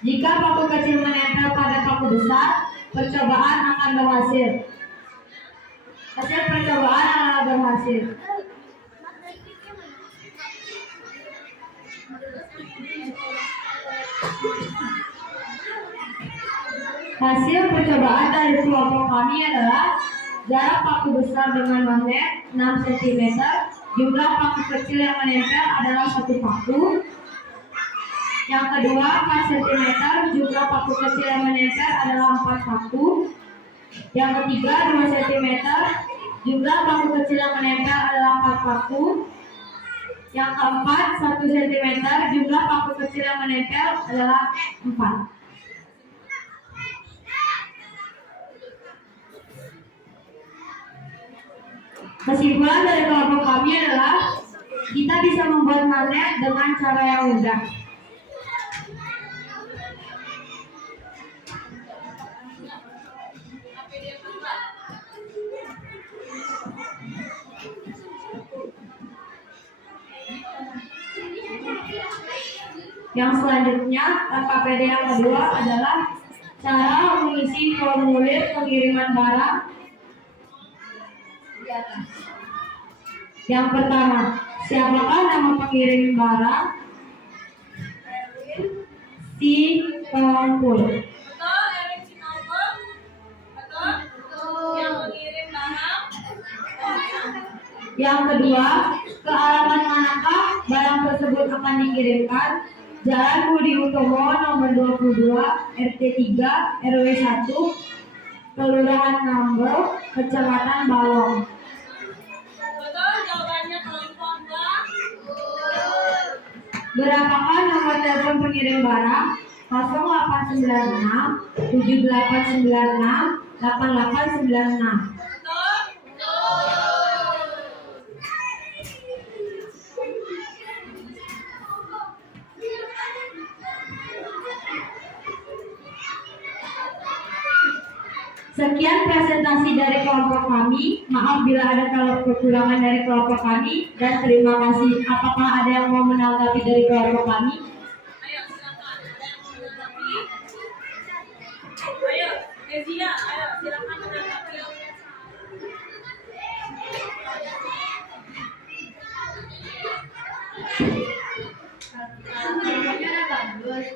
Jika paku kecil menempel pada paku besar, percobaan akan berhasil. Hasil percobaan adalah berhasil. Hasil percobaan dari kelompok kami adalah jarak paku besar dengan magnet 6 cm, jumlah paku kecil yang menempel adalah 1 paku. Yang kedua, 4 cm, jumlah paku kecil yang menempel adalah 4 paku. Yang ketiga, 2 cm, jumlah paku kecil yang menempel adalah 4 paku. Yang keempat, 1 cm, jumlah paku kecil yang menempel adalah 4. Kesimpulan dari kelompok kami adalah kita bisa membuat magnet dengan cara yang mudah. Yang selanjutnya, KPD yang kedua adalah cara mengisi formulir pengiriman barang. Yang pertama, siapakah nama pengirim barang? Si Pengpul. Betul, Erin Sinombong. Betul. Yang mengirim barang. Yang kedua, ke alamat manakah barang tersebut akan dikirimkan? Jalan Budi Utomo nomor 22, RT 3, RW 1, Kelurahan Nambel, Kecamatan Balong. Betul, jawabannya kelompok enggak. Berapakah nomor telepon pengirim barang? 0896 7896 8896. Sekian presentasi dari kelompok kami. Maaf bila ada kekurangan dari kelompok kami dan terima kasih. Apakah ada yang mau menanggapi dari kelompok kami? Ayo silakan. Ada yang mau menanggapi? Ayo, Ezia, ayo silakan menanggapi. Sebenarnya bagus,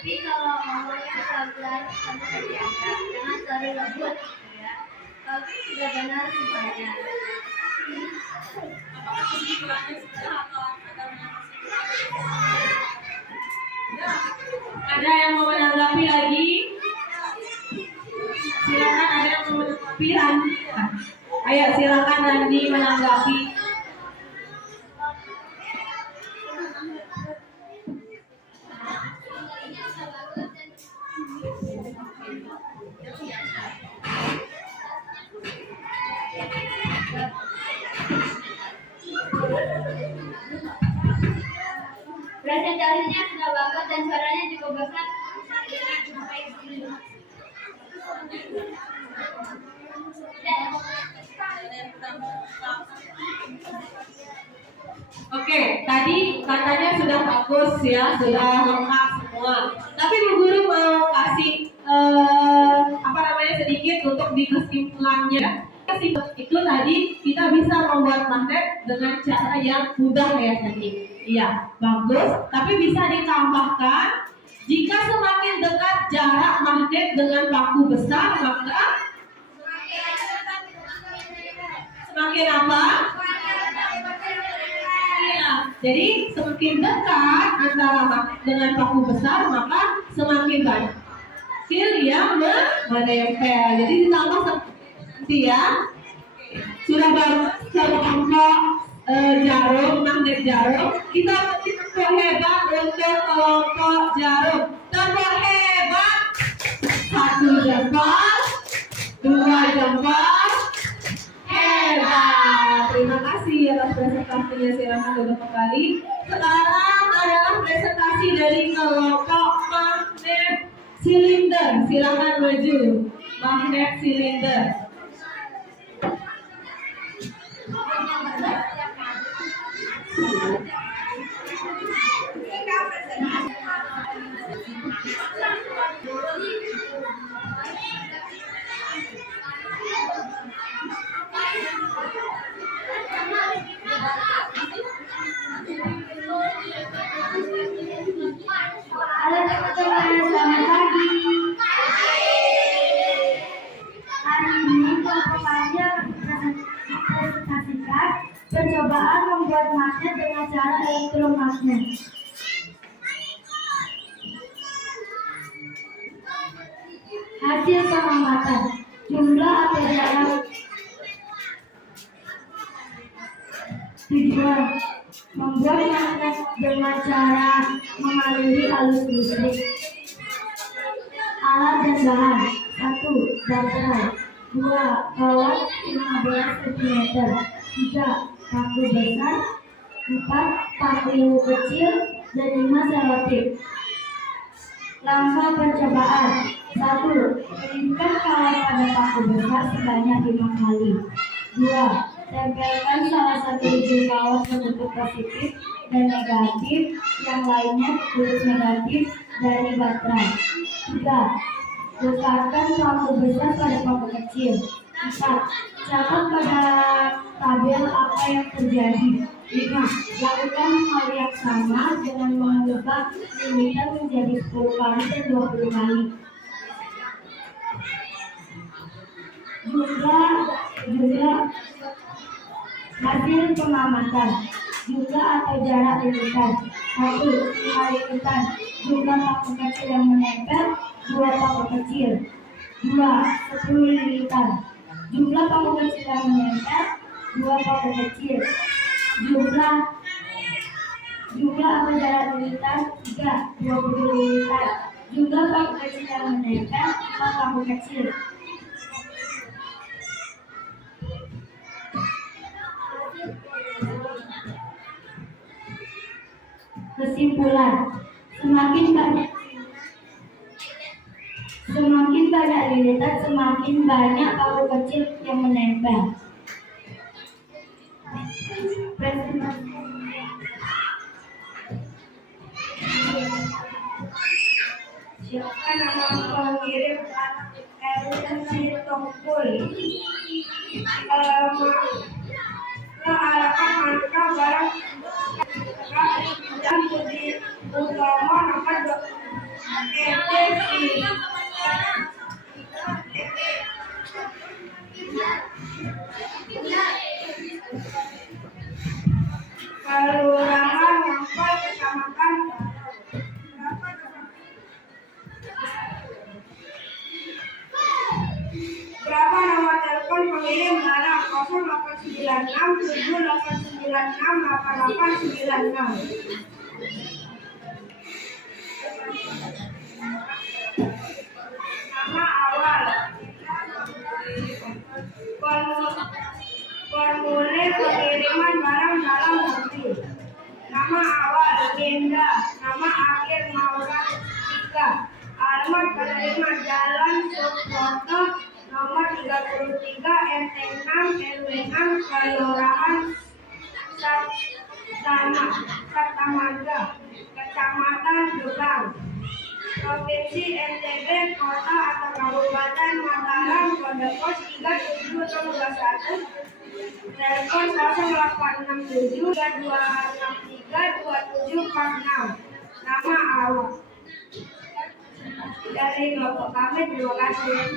tapi kalau ngomongnya sabar sama dianggap jangan terlalu lembut, ya. Tapi sudah benar sebenarnya. Apakah kesimpulannya sudah atau ada ya. Ada yang mau menanggapi lagi? Silakan, ada yang mau menanggapi Randi. Ayo silakan Randi menanggapi. Presentasinya sudah bagus dan suaranya juga bagus. Oke, tadi katanya sudah bagus ya, sudah lengkap semua. Tapi Bu Guru mau kasih sedikit untuk di kesimpulannya. Kesimpulan itu tadi kita bisa membuat magnet dengan cara yang mudah ya tadi. Iya, bagus. Tapi bisa ditambahkan jika semakin dekat jarak magnet dengan paku besar maka semakin apa? Jadi semakin dekat antara dengan paku besar maka semakin banyak hasil yang menempel. Jadi ditambah nanti ya. Sudah kelompok jarum, magnet jarum. Kita beri tepuk hebat untuk kelompok jarum. Tepuk hebat. 1 jempol, 2 jempol. Hebat. Terima kasih atas presentasinya. Silakan duduk kembali. Sekarang adalah presentasi dari kelompok magnet silinder. Silakan maju. Magnet silinder. Halo teman-teman, selamat pagi. Hari ini kelompok pagi presentasikan percobaan membuat magnet dengan cara elektromagnet. Hasil pengamatan jumlah atau jarak tujuan membuat magnet dengan cara mengaliri arus listrik. Alat dan bahan: 1. Baterai, 2. Kawat 15 cm, 3. Paku besar, 4. Paku kecil, dan 5. selotip. Langkah percobaan: 1. Berikan kawat pada paku besar sebanyak 5 kali. 2. Tempelkan salah satu ujung kawat ke kutub positif dan negatif, yang lainnya ke kutub negatif dari baterai. 3. Letakkan paku besar pada paku kecil. 4. Catat pada tabel apa yang terjadi. 5. Lakukan hal yang sama dengan mengubah limitan menjadi 10 kali dan 20 kali. Jumlah hasil pengamatan: jumlah atau jarak lilitan. 1. 5 lilitan. Jumlah paku kecil yang menempel, 2 paku kecil. 2. 10 lilitan. Jumlah paku kecil yang menempel, 2 paku kecil. Jumlah atau jarak lilitan. 3. 20 lilitan. Jumlah paku kecil yang menempel, 4 paku kecil. Kesimpulan: semakin banyak lilitan, semakin banyak paku kecil yang menempel. Siapa nama pengirim RC Tongkul? Mengarahkan angka barang dan budi utama nomor Kelurahan Ngampal, Kecamatan. Berapa nomor telepon pengirim barang? 0896 7896 8896. Nama awal. Formulir pengiriman barang dalam negeri. Nama awal Linda. Nama akhir Maura Tika. Alamat penerima Jalan Suproto nomor 33 RT 6 RW 6 Kelurahan Satamanda, Kecamatan Jogang, Provinsi NTB, Kota atau Kabupaten Mataram, kode pos 3721, telepon 0867 263 2746. Nama awal. Dari kelompok kami, terima kasih.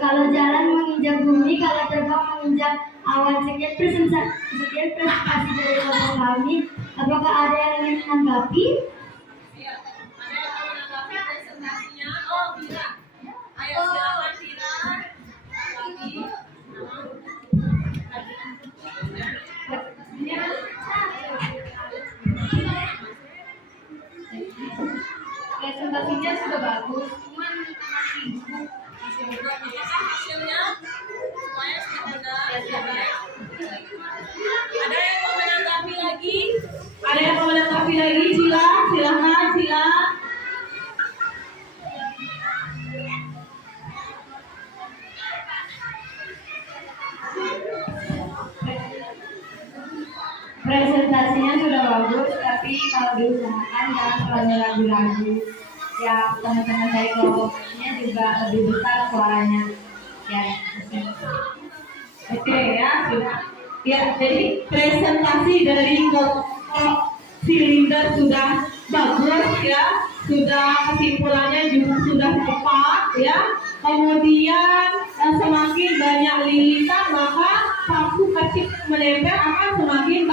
Kalau jalan menginjak bumi, kalau terbang menginjak awan. Sekian presentasi dari kelompok kami. Apakah ada yang ingin menanggapi? Iya. Ada yang mau menanggapi presentasinya? Oh, Vira. Ayo silakan Vira. presentasinya sudah bagus, cuman Masih belum. Apakah hasilnya semuanya sudah benar? Ya, baik. Ada yang mau menanggapi lagi? Ada yang mau menanggapi lagi? Silakan. presentasinya sudah bagus, tapi kalau diusahakan jangan terlalu ragu-ragu. Ya, teman-teman dari kelompoknya juga lebih besar suaranya. Ya, Oke ya, sudah. Ya, jadi presentasi dari silinder sudah bagus ya, sudah kesimpulannya juga sudah tepat ya. Kemudian semakin banyak lilitan maka paku kecil menempel akan semakin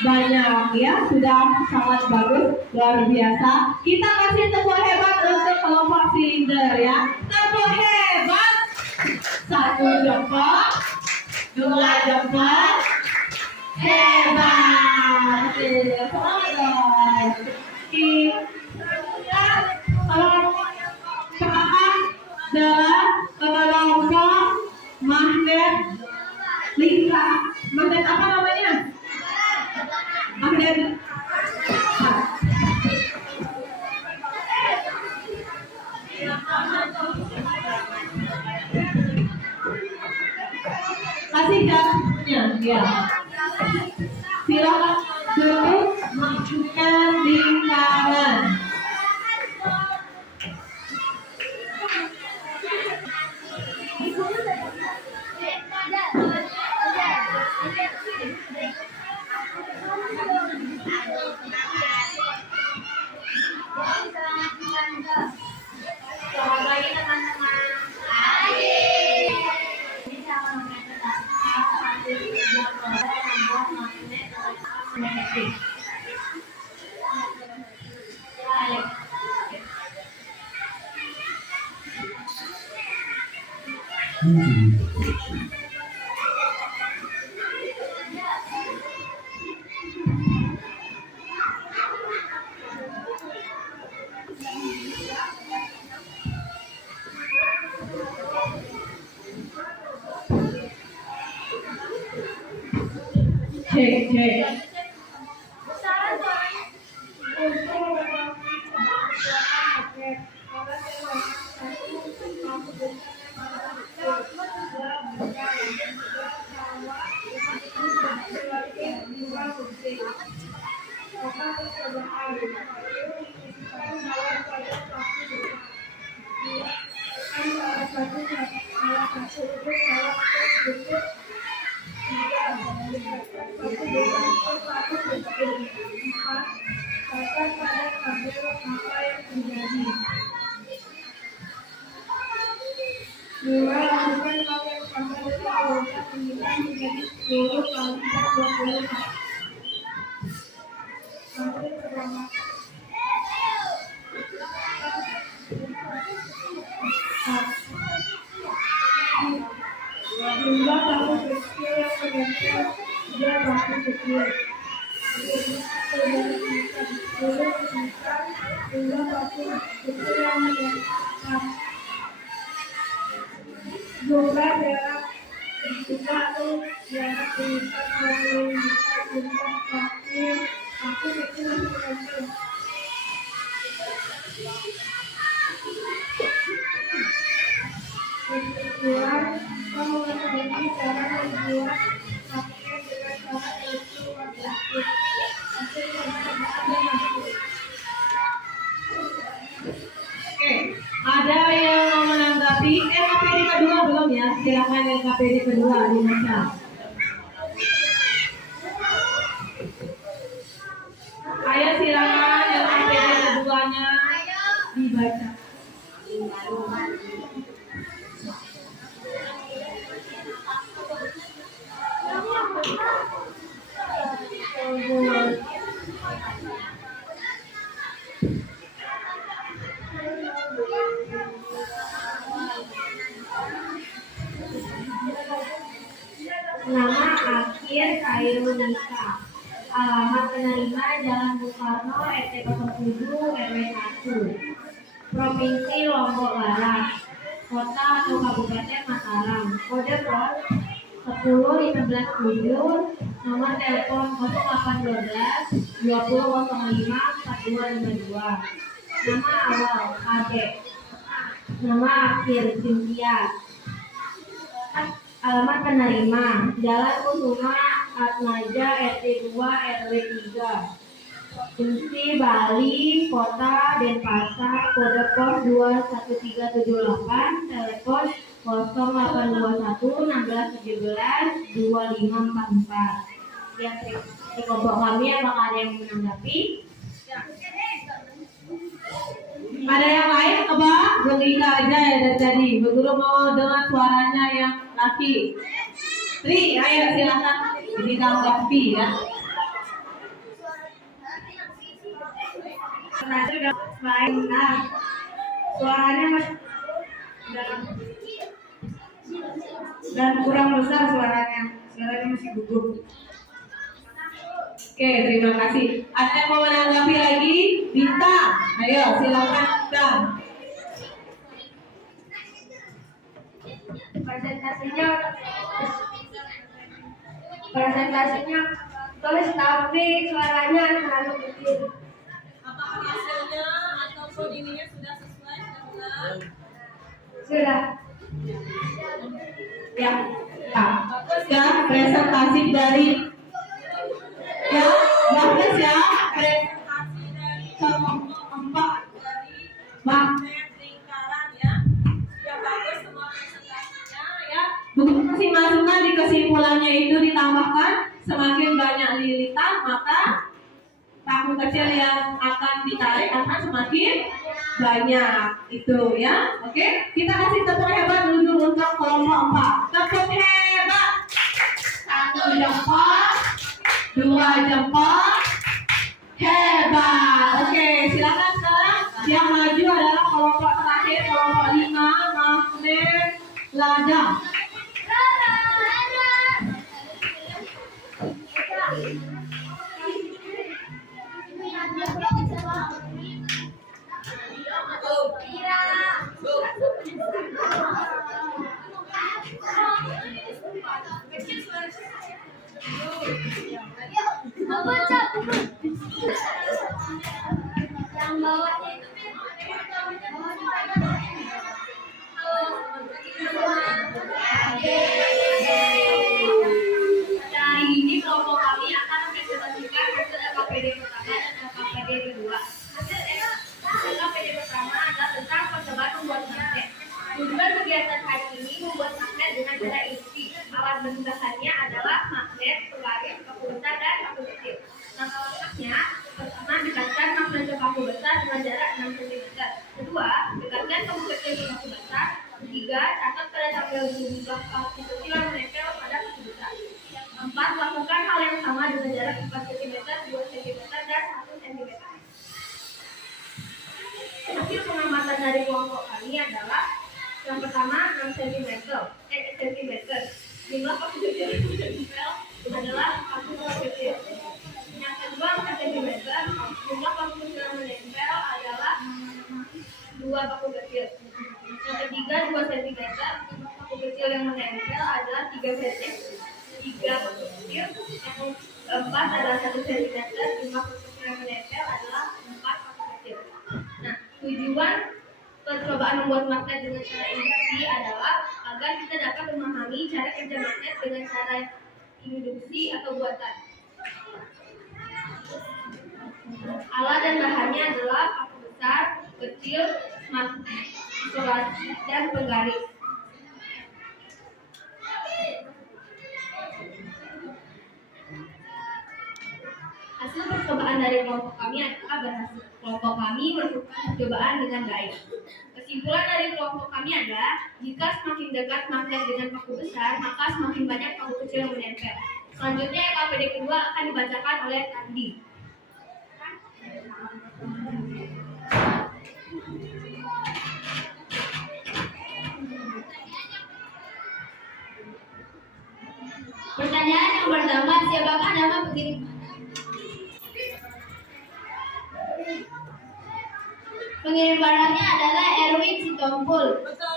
banyak ya, sudah sangat bagus, luar biasa. Kita kasih tepuk hebat untuk kelompok silinder ya. Tepuk hebat. 1 jempol, 2 jempol, hebat. Selamat guys. Kita sekarang adalah kelompok magnet lingkar. Magnet apa namanya? Magnet. Kasih jamnya, ya. Silakan duduk majukan lingkaran. selamat pagi teman-teman. Ini saya akan mempresentasikan hasil ujian pelajaran membuat magnet elektrik. Cek. Jumlah paku kecil yang menempel dia paku kecil. Jumlah paku kecil yang menempel. Jumlah jarak satu jarak lingkar oleh jumlah paku kecil yang menempel. Kesimpulan, mengetahui cara membuat magnet dengan cara elektromagnetik. Hasil percobaan dan hasil. Oke, ada yang mau menanggapi LKPD kedua belum ya? Silakan LKPD kedua dibaca. Ayo silakan LKPD keduanya dibaca. Nama akhir Kairunika. Alamat penerima Jalan Bung Karno, RT 07, RW 1, Provinsi Lombok Barat, Kota atau Kabupaten Mataram, kode pos 10157, nomor telepon 0812 2005 4252. Nama awal Ade, nama akhir Cynthia. Alamat penerima Jalan Kusuma Atmaja, RT 2, RW 3, Provinsi Bali, Kota Denpasar, kode pos 21378, telepon 0821 1617 2544. Ya, di kelompok kami apakah ada yang menanggapi? Ada yang lain apa? Berlika aja ya dari tadi. Bu Guru mau dengar suaranya yang laki. Tri, ayo silakan ditanggapi ya. Nah, sudah selain benar, suaranya masih dan kurang besar suaranya masih gugup. Oke, terima kasih. Ada yang mau menanggapi lagi? Bita, ayo silakan Bita. Presentasinya tulis tapi suaranya terlalu kecil. Apakah hasilnya ataupun ininya sudah sesuai dengan Sudah. Ya, ya presentasi dari ya, bagus ya. presentasi dari Empat, dari Bang. lingkaran ya? Ya bagus semua presentasinya ya. Begitu kasih masukan di kesimpulannya itu ditambahkan semakin banyak lilitan maka paku kecil yang akan ditarik akan semakin banyak itu ya. Oke, kita kasih tepuk hebat dulu untuk kelompok 4. Tepuk hebat. 1 jempol, 2 jempol, hebat. Oke, silakan sekarang yang maju adalah kelompok terakhir, kelompok 5, magnet lada. Yang bawahnya itu Hari ini kelompok kami akan mempresentasikan hasil LKPD pertama dan LKPD kedua. Hasil LKPD pertama adalah tentang percobaan membuat magnet. Tujuan kegiatan hari ini membuat magnet dengan cara isi. Alat bahannya adalah magnet, penggaris, paku besar, dan paku kecil. Langkah lengkapnya, pertama dekatkan magnet ke paku besar dengan jarak 6 cm. Kedua, dekatkan paku kecil ke paku besar. Ketiga, catat pada tanggal jumlah paku kecil yang menempel pada paku besar. Empat, lakukan hal yang sama dengan jarak 4 cm, 2 cm, dan 1 cm. Hasil pengamatan dari kelompok kami adalah yang pertama 6 cm. Jumlah paku kecil yang menempel adalah paku kecil. Yang kedua 4 cm. Jumlah paku kecil yang menempel adalah 2 paku kecil. Yang ketiga 2 cm. Jumlah paku kecil yang menempel adalah 3 cm. 3 paku kecil. Yang keempat adalah 1 cm. Jumlah paku kecil yang menempel adalah 4 paku kecil. Nah, tujuan percobaan membuat magnet dengan cara induksi adalah agar kita dapat memahami cara kerja magnet dengan cara induksi atau buatan. Alat dan bahannya adalah paku besar, kecil, magnet, isolasi, dan penggaris. Hasil percobaan dari kelompok kami adalah berhasil. Kelompok kami melakukan percobaan dengan baik. Kesimpulan dari kelompok kami adalah jika semakin dekat magnet dengan paku besar, maka semakin banyak paku kecil yang menempel. Selanjutnya LKPD kedua akan dibacakan oleh Andi. Pertanyaan yang pertama, siapakah nama pengirim? pengirim barangnya adalah Erwin Sitompul. Betul.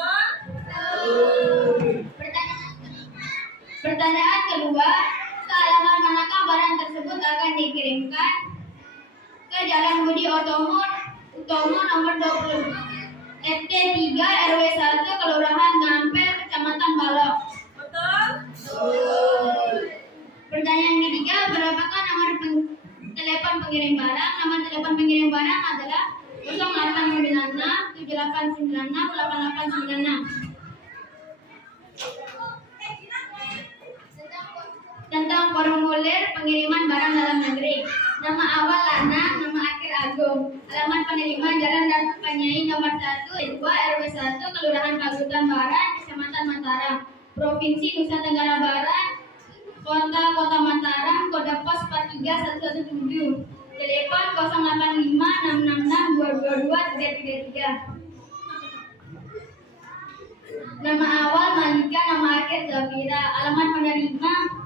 Pertanyaan kedua, ke alamat manakah barang tersebut akan dikirimkan? Ke Jalan Budi Utomo nomor 20 RT 3 RW 1 Kelurahan Ngampel Kecamatan Balok. Betul. Pertanyaan ketiga, berapakah nomor telepon pengirim barang? Nomor telepon pengirim barang adalah 0896 7896 8896. Tentang formulir pengiriman barang dalam negeri. Nama awal Lana, nama akhir Agung. Alamat penerimaan Jalan dan Panyai nomor 1 2 RW 1 Kelurahan Pagutan Barat, Kecamatan Mataram, Provinsi Nusa Tenggara Barat, Kota Mataram, kode pos 43117. Telepon 085 666 222 333. Nama awal Malika, nama akhir Zafira. Alamat penerima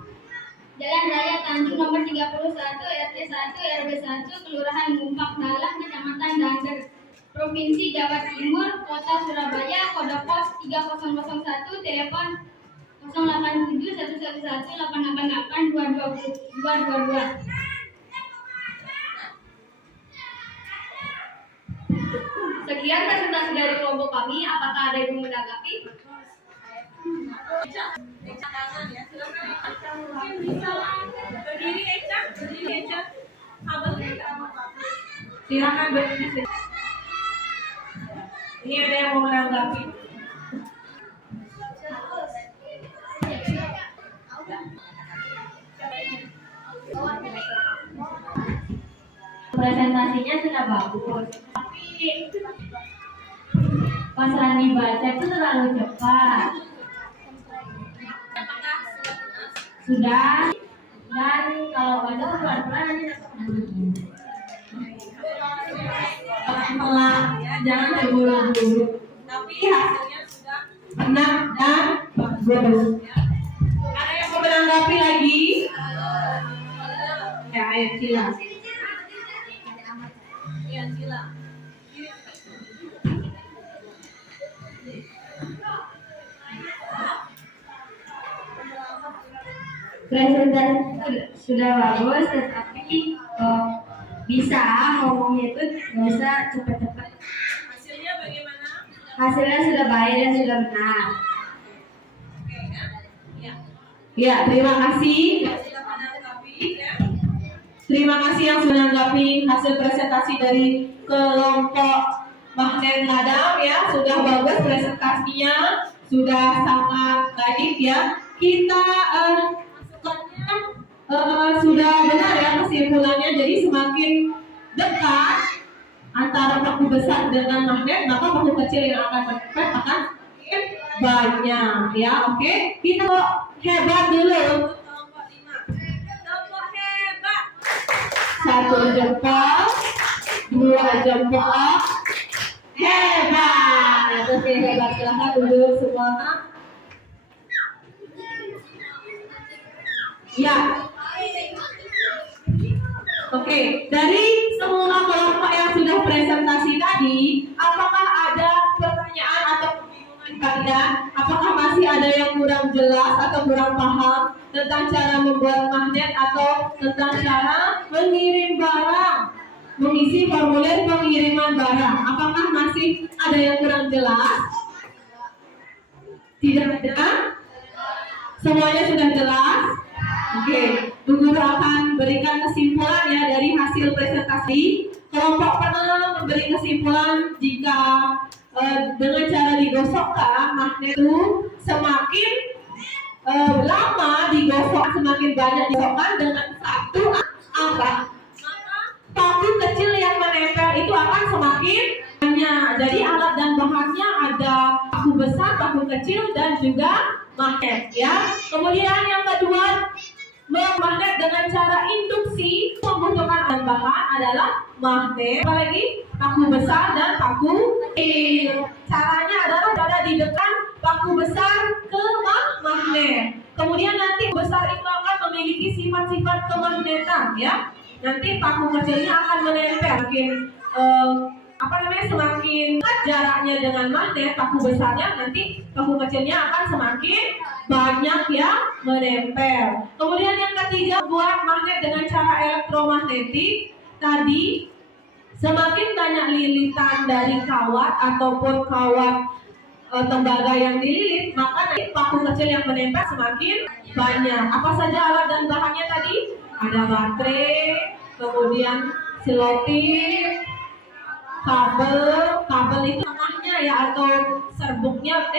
Jalan Raya Tanjung nomor 31 RT 1 RW 1 Kelurahan Mumpak Dalam, Kecamatan Dander, Provinsi Jawa Timur, Kota Surabaya, kode pos 3001, telepon 087 111 888 222. Sekian presentasi dari kelompok kami. Apakah ada yang menanggapi? Eca tangan ya. Silakan. Mungkin bisa berdiri Eca, berdiri Eca. Abang silakan berdiri. Ini ada yang mau menanggapi? Presentasinya sudah bagus, tapi pas Rani baca itu terlalu cepat. Sudah, dan kalau baca pelan-pelan nanti Pelan ya, jangan terburu-buru. Tapi hasilnya sudah benar dan bagus. ada yang Mau menanggapi lagi? Ya, ayo Cila. Iya, Cila. presentasi sudah bagus, tetapi bisa ngomongnya itu nggak usah cepat-cepat. Hasilnya bagaimana? Hasilnya sudah baik dan sudah benar. Oke ya. Ya. Ya, terima kasih. Silakan menanggapi ya. Terima kasih yang sudah menanggapi hasil presentasi dari kelompok Magnet Ladam ya. Sudah bagus presentasinya, sudah sangat baik ya. Kita sudah benar ya kesimpulannya. Jadi semakin dekat antara paku besar dengan magnet, maka paku kecil yang akan menempel akan semakin banyak ya. Oke, kita hebat dulu. Kelompok 5. Kelompok hebat. 1 jempol, 2 jempol, hebat. Oke, hebat. Silahkan duduk semua. Ya. Oke, dari semua kelompok yang sudah presentasi tadi, apakah ada pertanyaan atau kebingungan kalian? Apakah masih ada yang kurang jelas atau kurang paham tentang cara membuat magnet atau tentang cara mengirim barang, mengisi formulir pengiriman barang? Apakah masih ada yang kurang jelas? Tidak ada? Semuanya sudah jelas? Oke, Bu Guru akan berikan kesimpulan ya dari hasil presentasi. Kelompok pertama memberi kesimpulan jika dengan cara digosokkan magnet itu semakin lama digosok, semakin banyak digosokkan dengan satu angka, paku kecil yang menempel itu akan semakin banyak. Jadi alat dan bahannya ada paku besar, paku kecil, dan juga magnet ya. Kemudian yang kedua, magnet dengan cara induksi membutuhkan bahan adalah magnet, apalagi paku besar dan paku kecil. Caranya adalah berada di dekat paku besar ke magnet. Kemudian nanti besar itu akan memiliki sifat-sifat kemagnetan ya. Nanti paku kecilnya akan menempel. Makin semakin dekat jaraknya dengan magnet paku besarnya, nanti paku kecilnya akan semakin banyak yang menempel. Kemudian yang ketiga, buat magnet dengan cara elektromagnetik tadi, semakin banyak lilitan dari kawat ataupun kawat tembaga yang dililit, maka nanti paku kecil yang menempel semakin banyak. Apa saja alat dan bahannya tadi? Ada baterai, kemudian selotip, kabel itu tengahnya ya, atau serbuknya,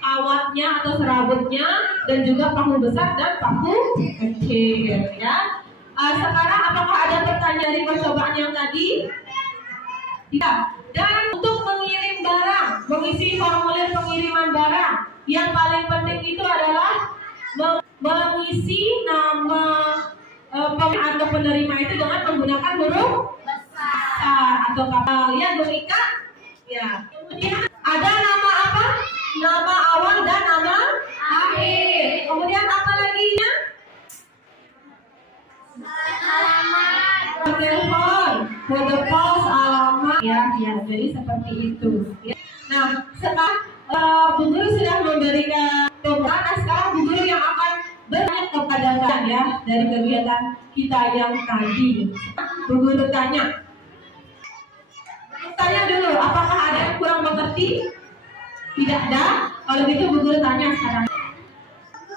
kawatnya atau serabutnya, dan juga paku besar dan paku kecil ya. Sekarang apakah ada pertanyaan dari percobaan yang tadi? Tidak. Dan untuk mengirim barang, mengisi formulir pengiriman barang, yang paling penting itu adalah mengisi nama atau penerima itu dengan menggunakan huruf besar atau kapal ya, Bu Ika. Ya. Kemudian ada nama apa? Nama awal dan nama akhir. Kemudian apa lagi ya? Telepon, kode pos, alamat ya, jadi seperti itu ya. Nah, sekarang Bu Guru sudah memberikan pemaparan. Nah, sekarang Bu Guru yang akan bertanya kepada kalian ya, dari kegiatan kita yang tadi. Bu Guru tanya dulu, apakah ada yang kurang mengerti? Tidak ada. Kalau gitu Bu Guru tanya sekarang.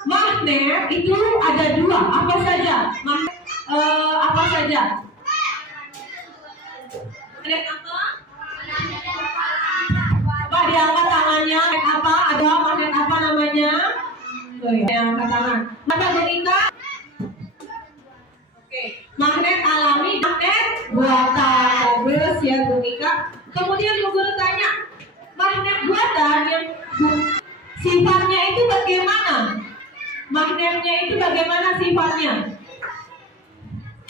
Magnet itu ada dua, apa saja? Apa saja? Magnet apa? Coba diangkat tangannya. Magnet apa? Ada magnet apa namanya? Oh ya, angkat tangan. Mana Bu Ika? Oke. Magnet alami, magnet buatan. Bagus ya Bu Ika. Kemudian Bu Guru tanya, magnet buatan yang sifatnya itu bagaimana? Magnetnya itu bagaimana sifatnya?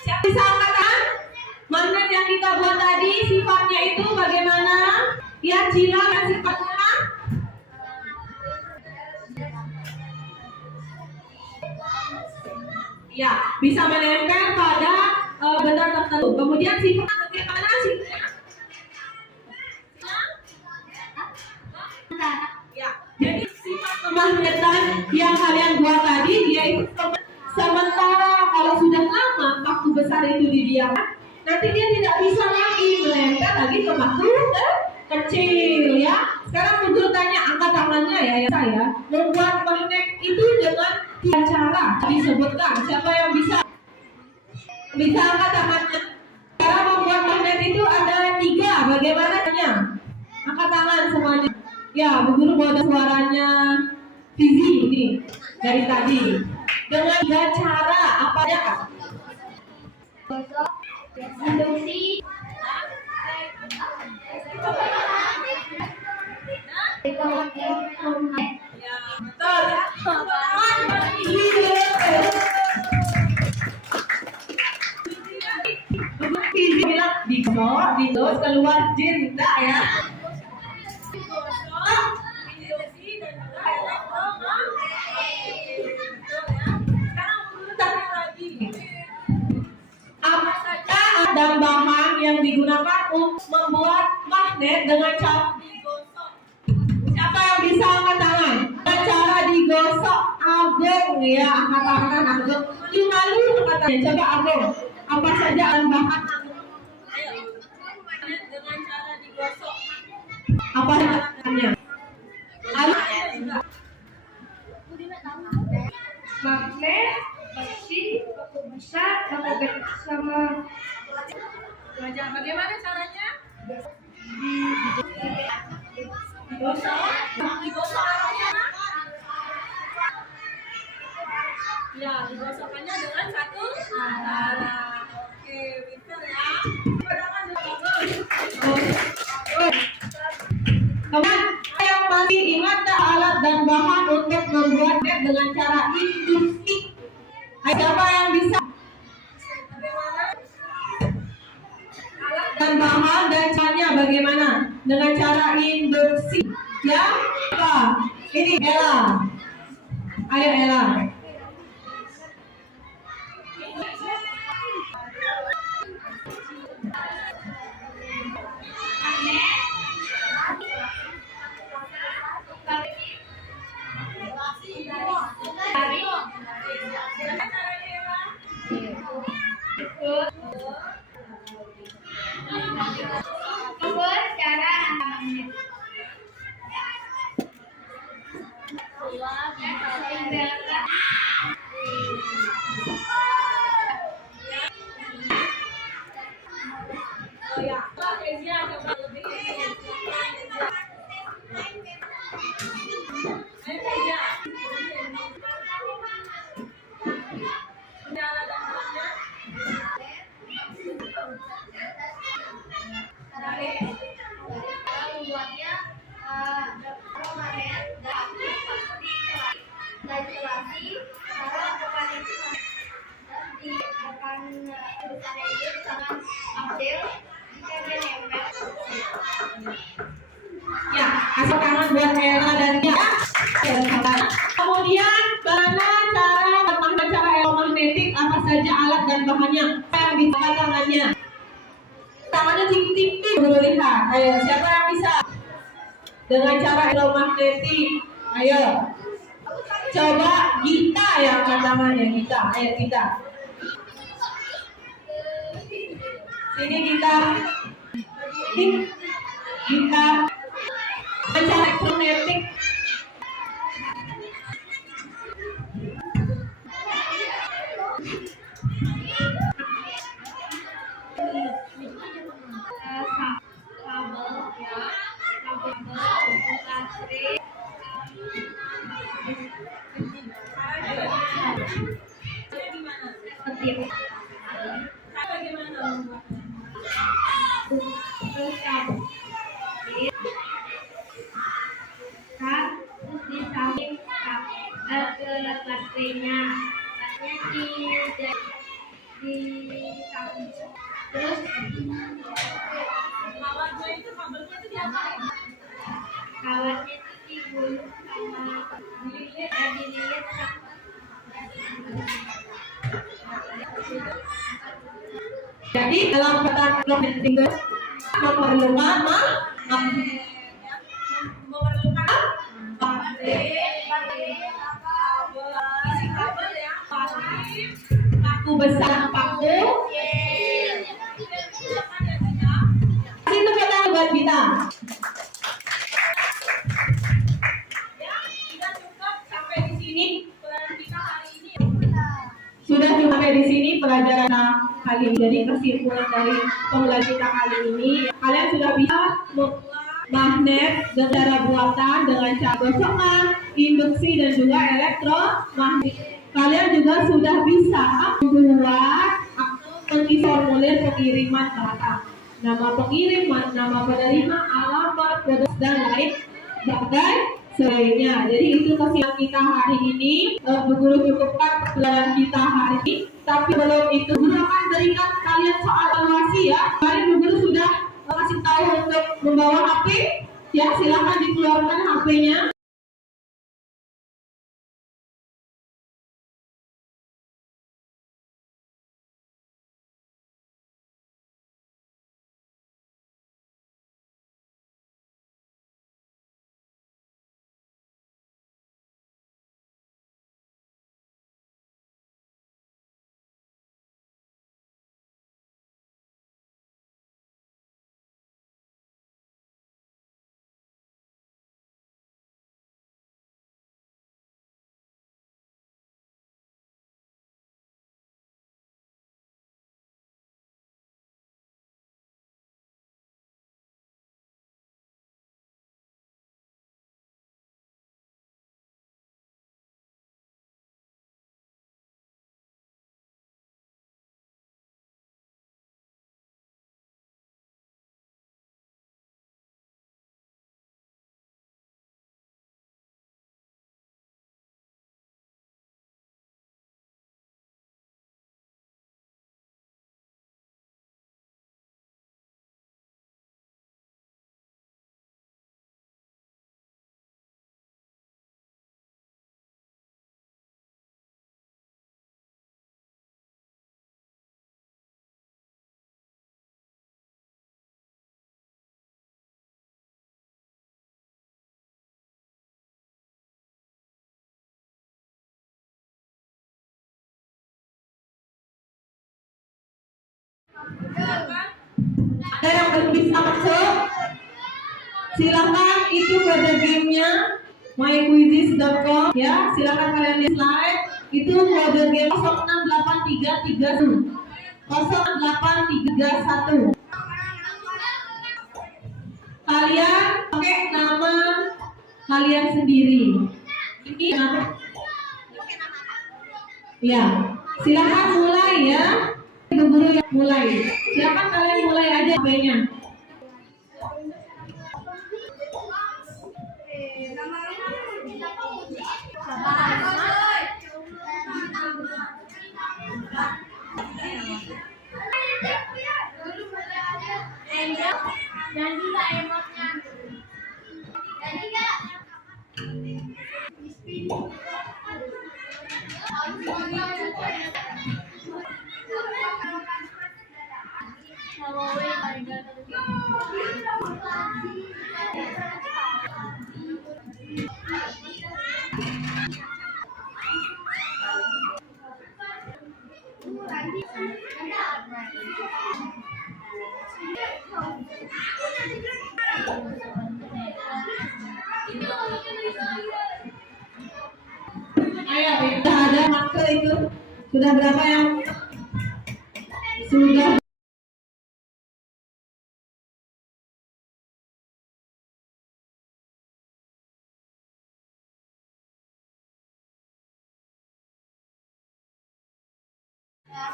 Siapa bisa angkat tangan? Magnet yang kita buat tadi sifatnya itu bagaimana? Ya, Cila, yang sifatnya ya, bisa menempel pada benda tertentu. Kemudian sifatnya bagaimana sifatnya? Ya, jadi sifat kemagnetan yang kalian buat tadi, yaitu sementara kalau sudah lama paku besar itu didiamkan, nanti dia tidak bisa lagi menempel lagi ke paku kecil ya. Sekarang Bu Guru tanya, angkat tangannya ya, saya membuat magnet itu dengan 3 cara disebutkan. Siapa yang bisa angkat tangannya? Cara membuat magnet itu ada 3. Bagaimana caranya? Angkat tangan semuanya. Ya, Bu Guru buat suaranya Fizi ini dari tadi. Dengan 3 cara apa ya? Induksi, Ya, betul ya. Fizi bilang digosok keluar jin, enggak ya? Apa saja dan bahan yang digunakan untuk membuat magnet dengan cara digosok? Siapa yang bisa angkat tangan? Dengan cara digosok. Agung ya, angkat tangan Agung. Malu angkat tangan. Coba Agung. Apa saja bahan Agung? Ayo. Magnet dengan cara digosok. Apa caranya? magnet, besi, paku besar, paku sama Bagaimana caranya? Digosok. Digosok arahnya? Ya, digosokkannya dengan satu arah. Oke, pintar ya. Kemudian yang masih ingat tak alat dan bahan untuk membuat net dengan cara induksi? Siapa yang bisa? Bagaimana? Alat dan bahan dan caranya bagaimana? Dengan cara induksi. Ya, apa? Ini Ella. Ayo Ella. kemarin dan isolasi karena bukan itu dan di depan tulisannya itu sangat update jika dia nempel. Ya, kasih tangan buat Ella dan Tia. Kemudian bagaimana cara elektromagnetik, apa saja alat dan bahannya yang bisa tangannya. Tangannya tinggi-tinggi dulu lihat. Ayo, siapa yang bisa? Dengan cara elektromagnetik. Ayo. Coba Gita yang angkat tangannya, Gita. Ayo Gita. Sini Gita. Gita. Cara elektromagnetik. Terus di samping baterainya di samping terus kawatnya itu digulung sama dililit Jadi dalam pertanyaan elektromagnetik memerlukan paku besar, paku. Kasih tepuk tangan buat kita. Sudah sampai di sini pelajaran kali ini. Jadi kesimpulan dari pembelajaran kita kali ini, kalian sudah bisa magnet dengan cara buatan, dengan cara gosokan, induksi dan juga elektromagnetik. Kalian juga sudah bisa membuat atau mengisi formulir pengiriman barang, nama pengiriman, nama penerima, alamat, kode dan lain sebagainya. Jadi itu kesimpulan kita hari ini. Guru cukupkan pelajaran kita hari ini. Tapi belum itu, guru akan berikan kalian soal evaluasi ya. Kemarin guru sudah kasih tahu untuk membawa HP. Ya, silakan dikeluarkan HP-nya. Ada yang belum bisa masuk? Silakan, itu kode gamenya myquizzes.com ya. Silakan kalian lihat slide. Itu kode game 068331 0831. Kalian pakai nama kalian sendiri. Ini nama. Ya, silakan mulai ya. Guru yang mulai. Silakan kalian mulai aja HP-nya. Ayo, sudah ada marker itu. Sudah berapa yang sudah?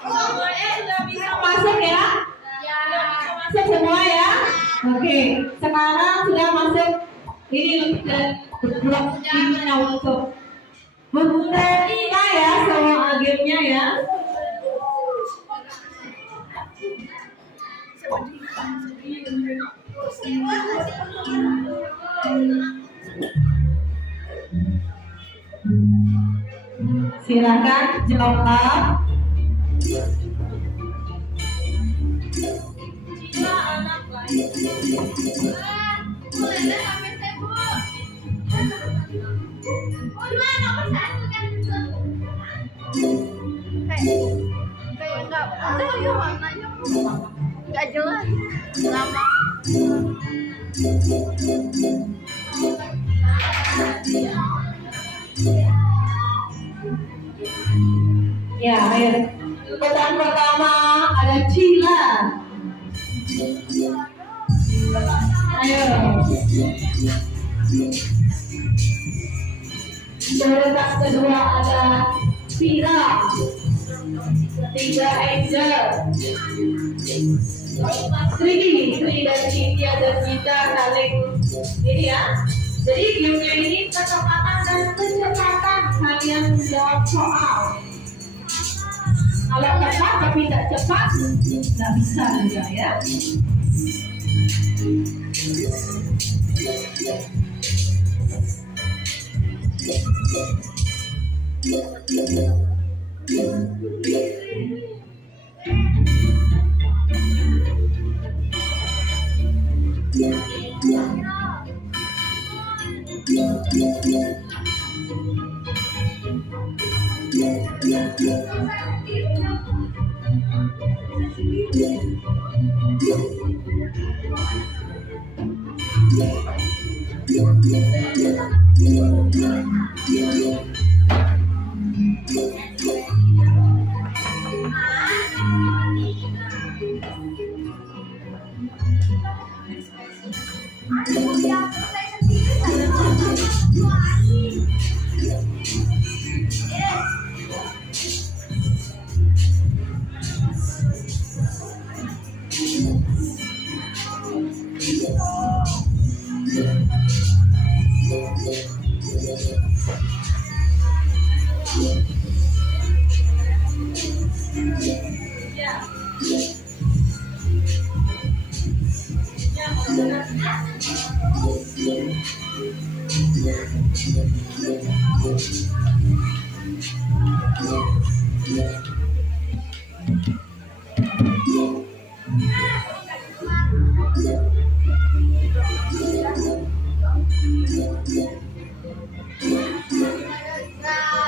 Semuanya sudah bisa Masuk ya? Masuk semua ya? Oke, sekarang sudah masuk ini blok timnya untuk membuka ya semua gamenya ya. Silakan jawab. Nggak jelas nama. Ya, ayo. Pertanyaan pertama ada Cila. Ayo. Prioritas kedua ada Vira. Ketiga Angel. Sri dan Cynthia dan Gita saling ini ya. Jadi gamenya ini kecepatan dan kecepatan kalian menjawab soal. Kalau cepat tapi tidak cepat, nggak bisa juga ya.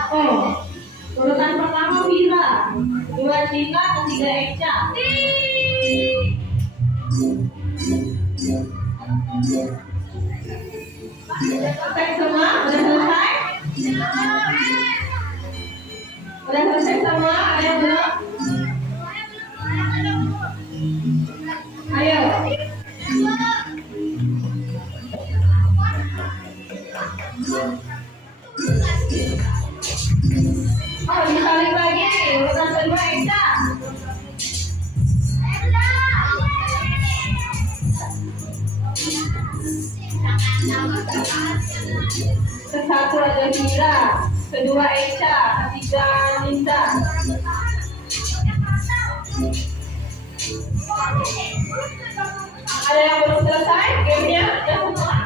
Oh, urutan pertama Vira, dua Cina, ketiga Eca. Udah selesai semua? Udah selesai? Udah selesai semua? Ada yang belum? Ayo. Oh, dibalik lagi. Urutan kedua Eca. Satu ada Vira, kedua Eca, ketiga Ninda. Ada yang belum selesai gamenya? Sudah semua?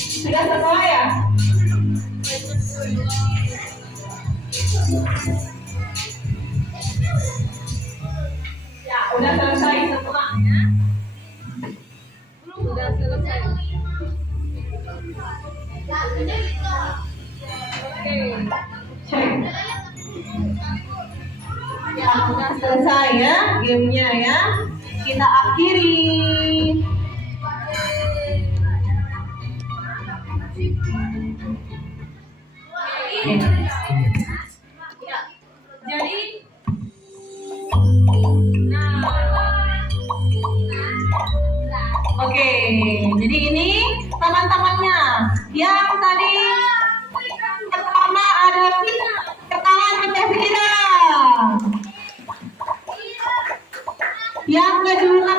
Sudah semua ya? Ya, udah selesai semua ya? Sudah selesai. Oke, cek. Ya, sudah selesai ya gamenya ya. Kita akhiri. Jadi ini teman-temannya. Yang tadi pertama ada Vina. Tangan untuk Vina. Yang kedua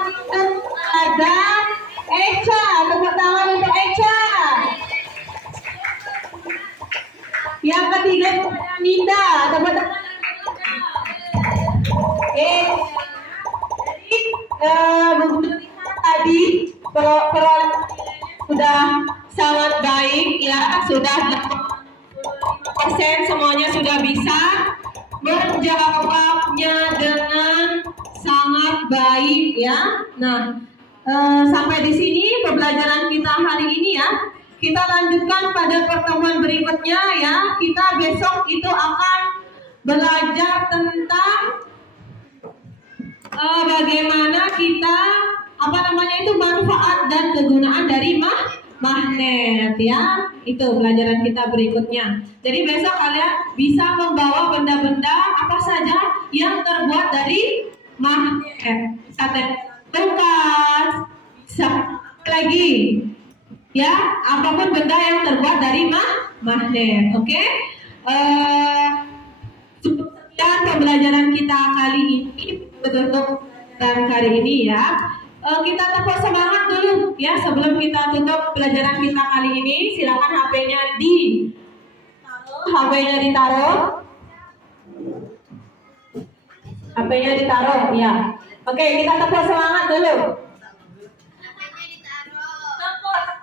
ada Echa. Tepuk tangan untuk Echa. Yang ketiga ada Ninda. Tepuk tangan. Tadi sudah sangat baik ya, sudah 80% semuanya sudah bisa menjawabnya dengan sangat baik ya. Nah, sampai di sini pembelajaran kita hari ini ya. Kita lanjutkan pada pertemuan berikutnya ya. Kita besok itu akan belajar tentang bagaimana kita manfaat dan kegunaan dari magnet ya. Itu pelajaran kita berikutnya. Jadi besok kalian bisa membawa benda-benda apa saja yang terbuat dari magnet. Kertas, lagi ya, apapun benda yang terbuat dari magnet. Oke? Cukup sekian pembelajaran kita kali ini untuk kali ini ya. Kita tepuk semangat dulu ya sebelum kita tutup pelajaran kita kali ini. Silakan HP-nya ditaruh. HP-nya ditaruh ya. Oke, kita tepuk semangat dulu.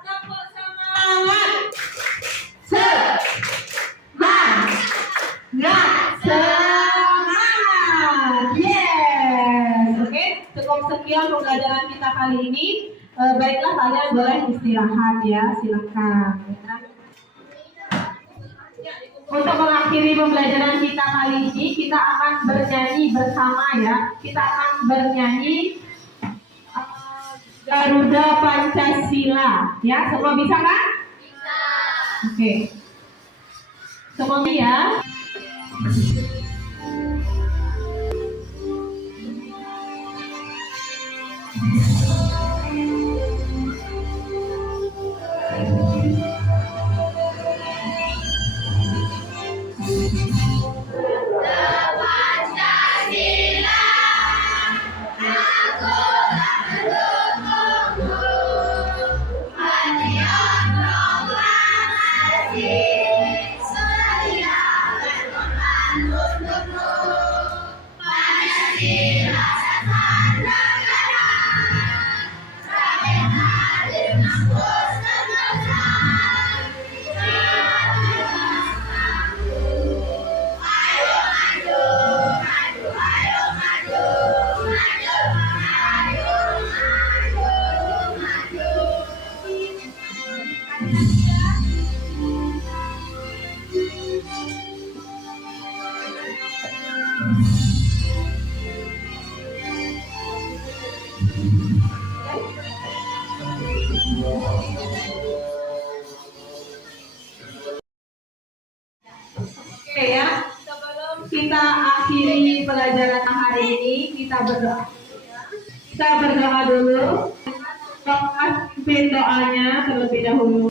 Tepuk semangat. Semangat. Yes. Oke, cukup sekian pembelajaran kita kali ini. Baiklah, kalian boleh istirahat ya, silakan. Untuk mengakhiri pembelajaran kita kali ini, kita akan bernyanyi bersama ya. Kita akan bernyanyi Garuda Pancasila. Ya, semua bisa kan? Bisa. Oke. Semua ya. Oke ya, sebelum kita akhiri pelajaran hari ini, kita berdoa. Kita berdoa dulu. Pimpin doanya terlebih dahulu.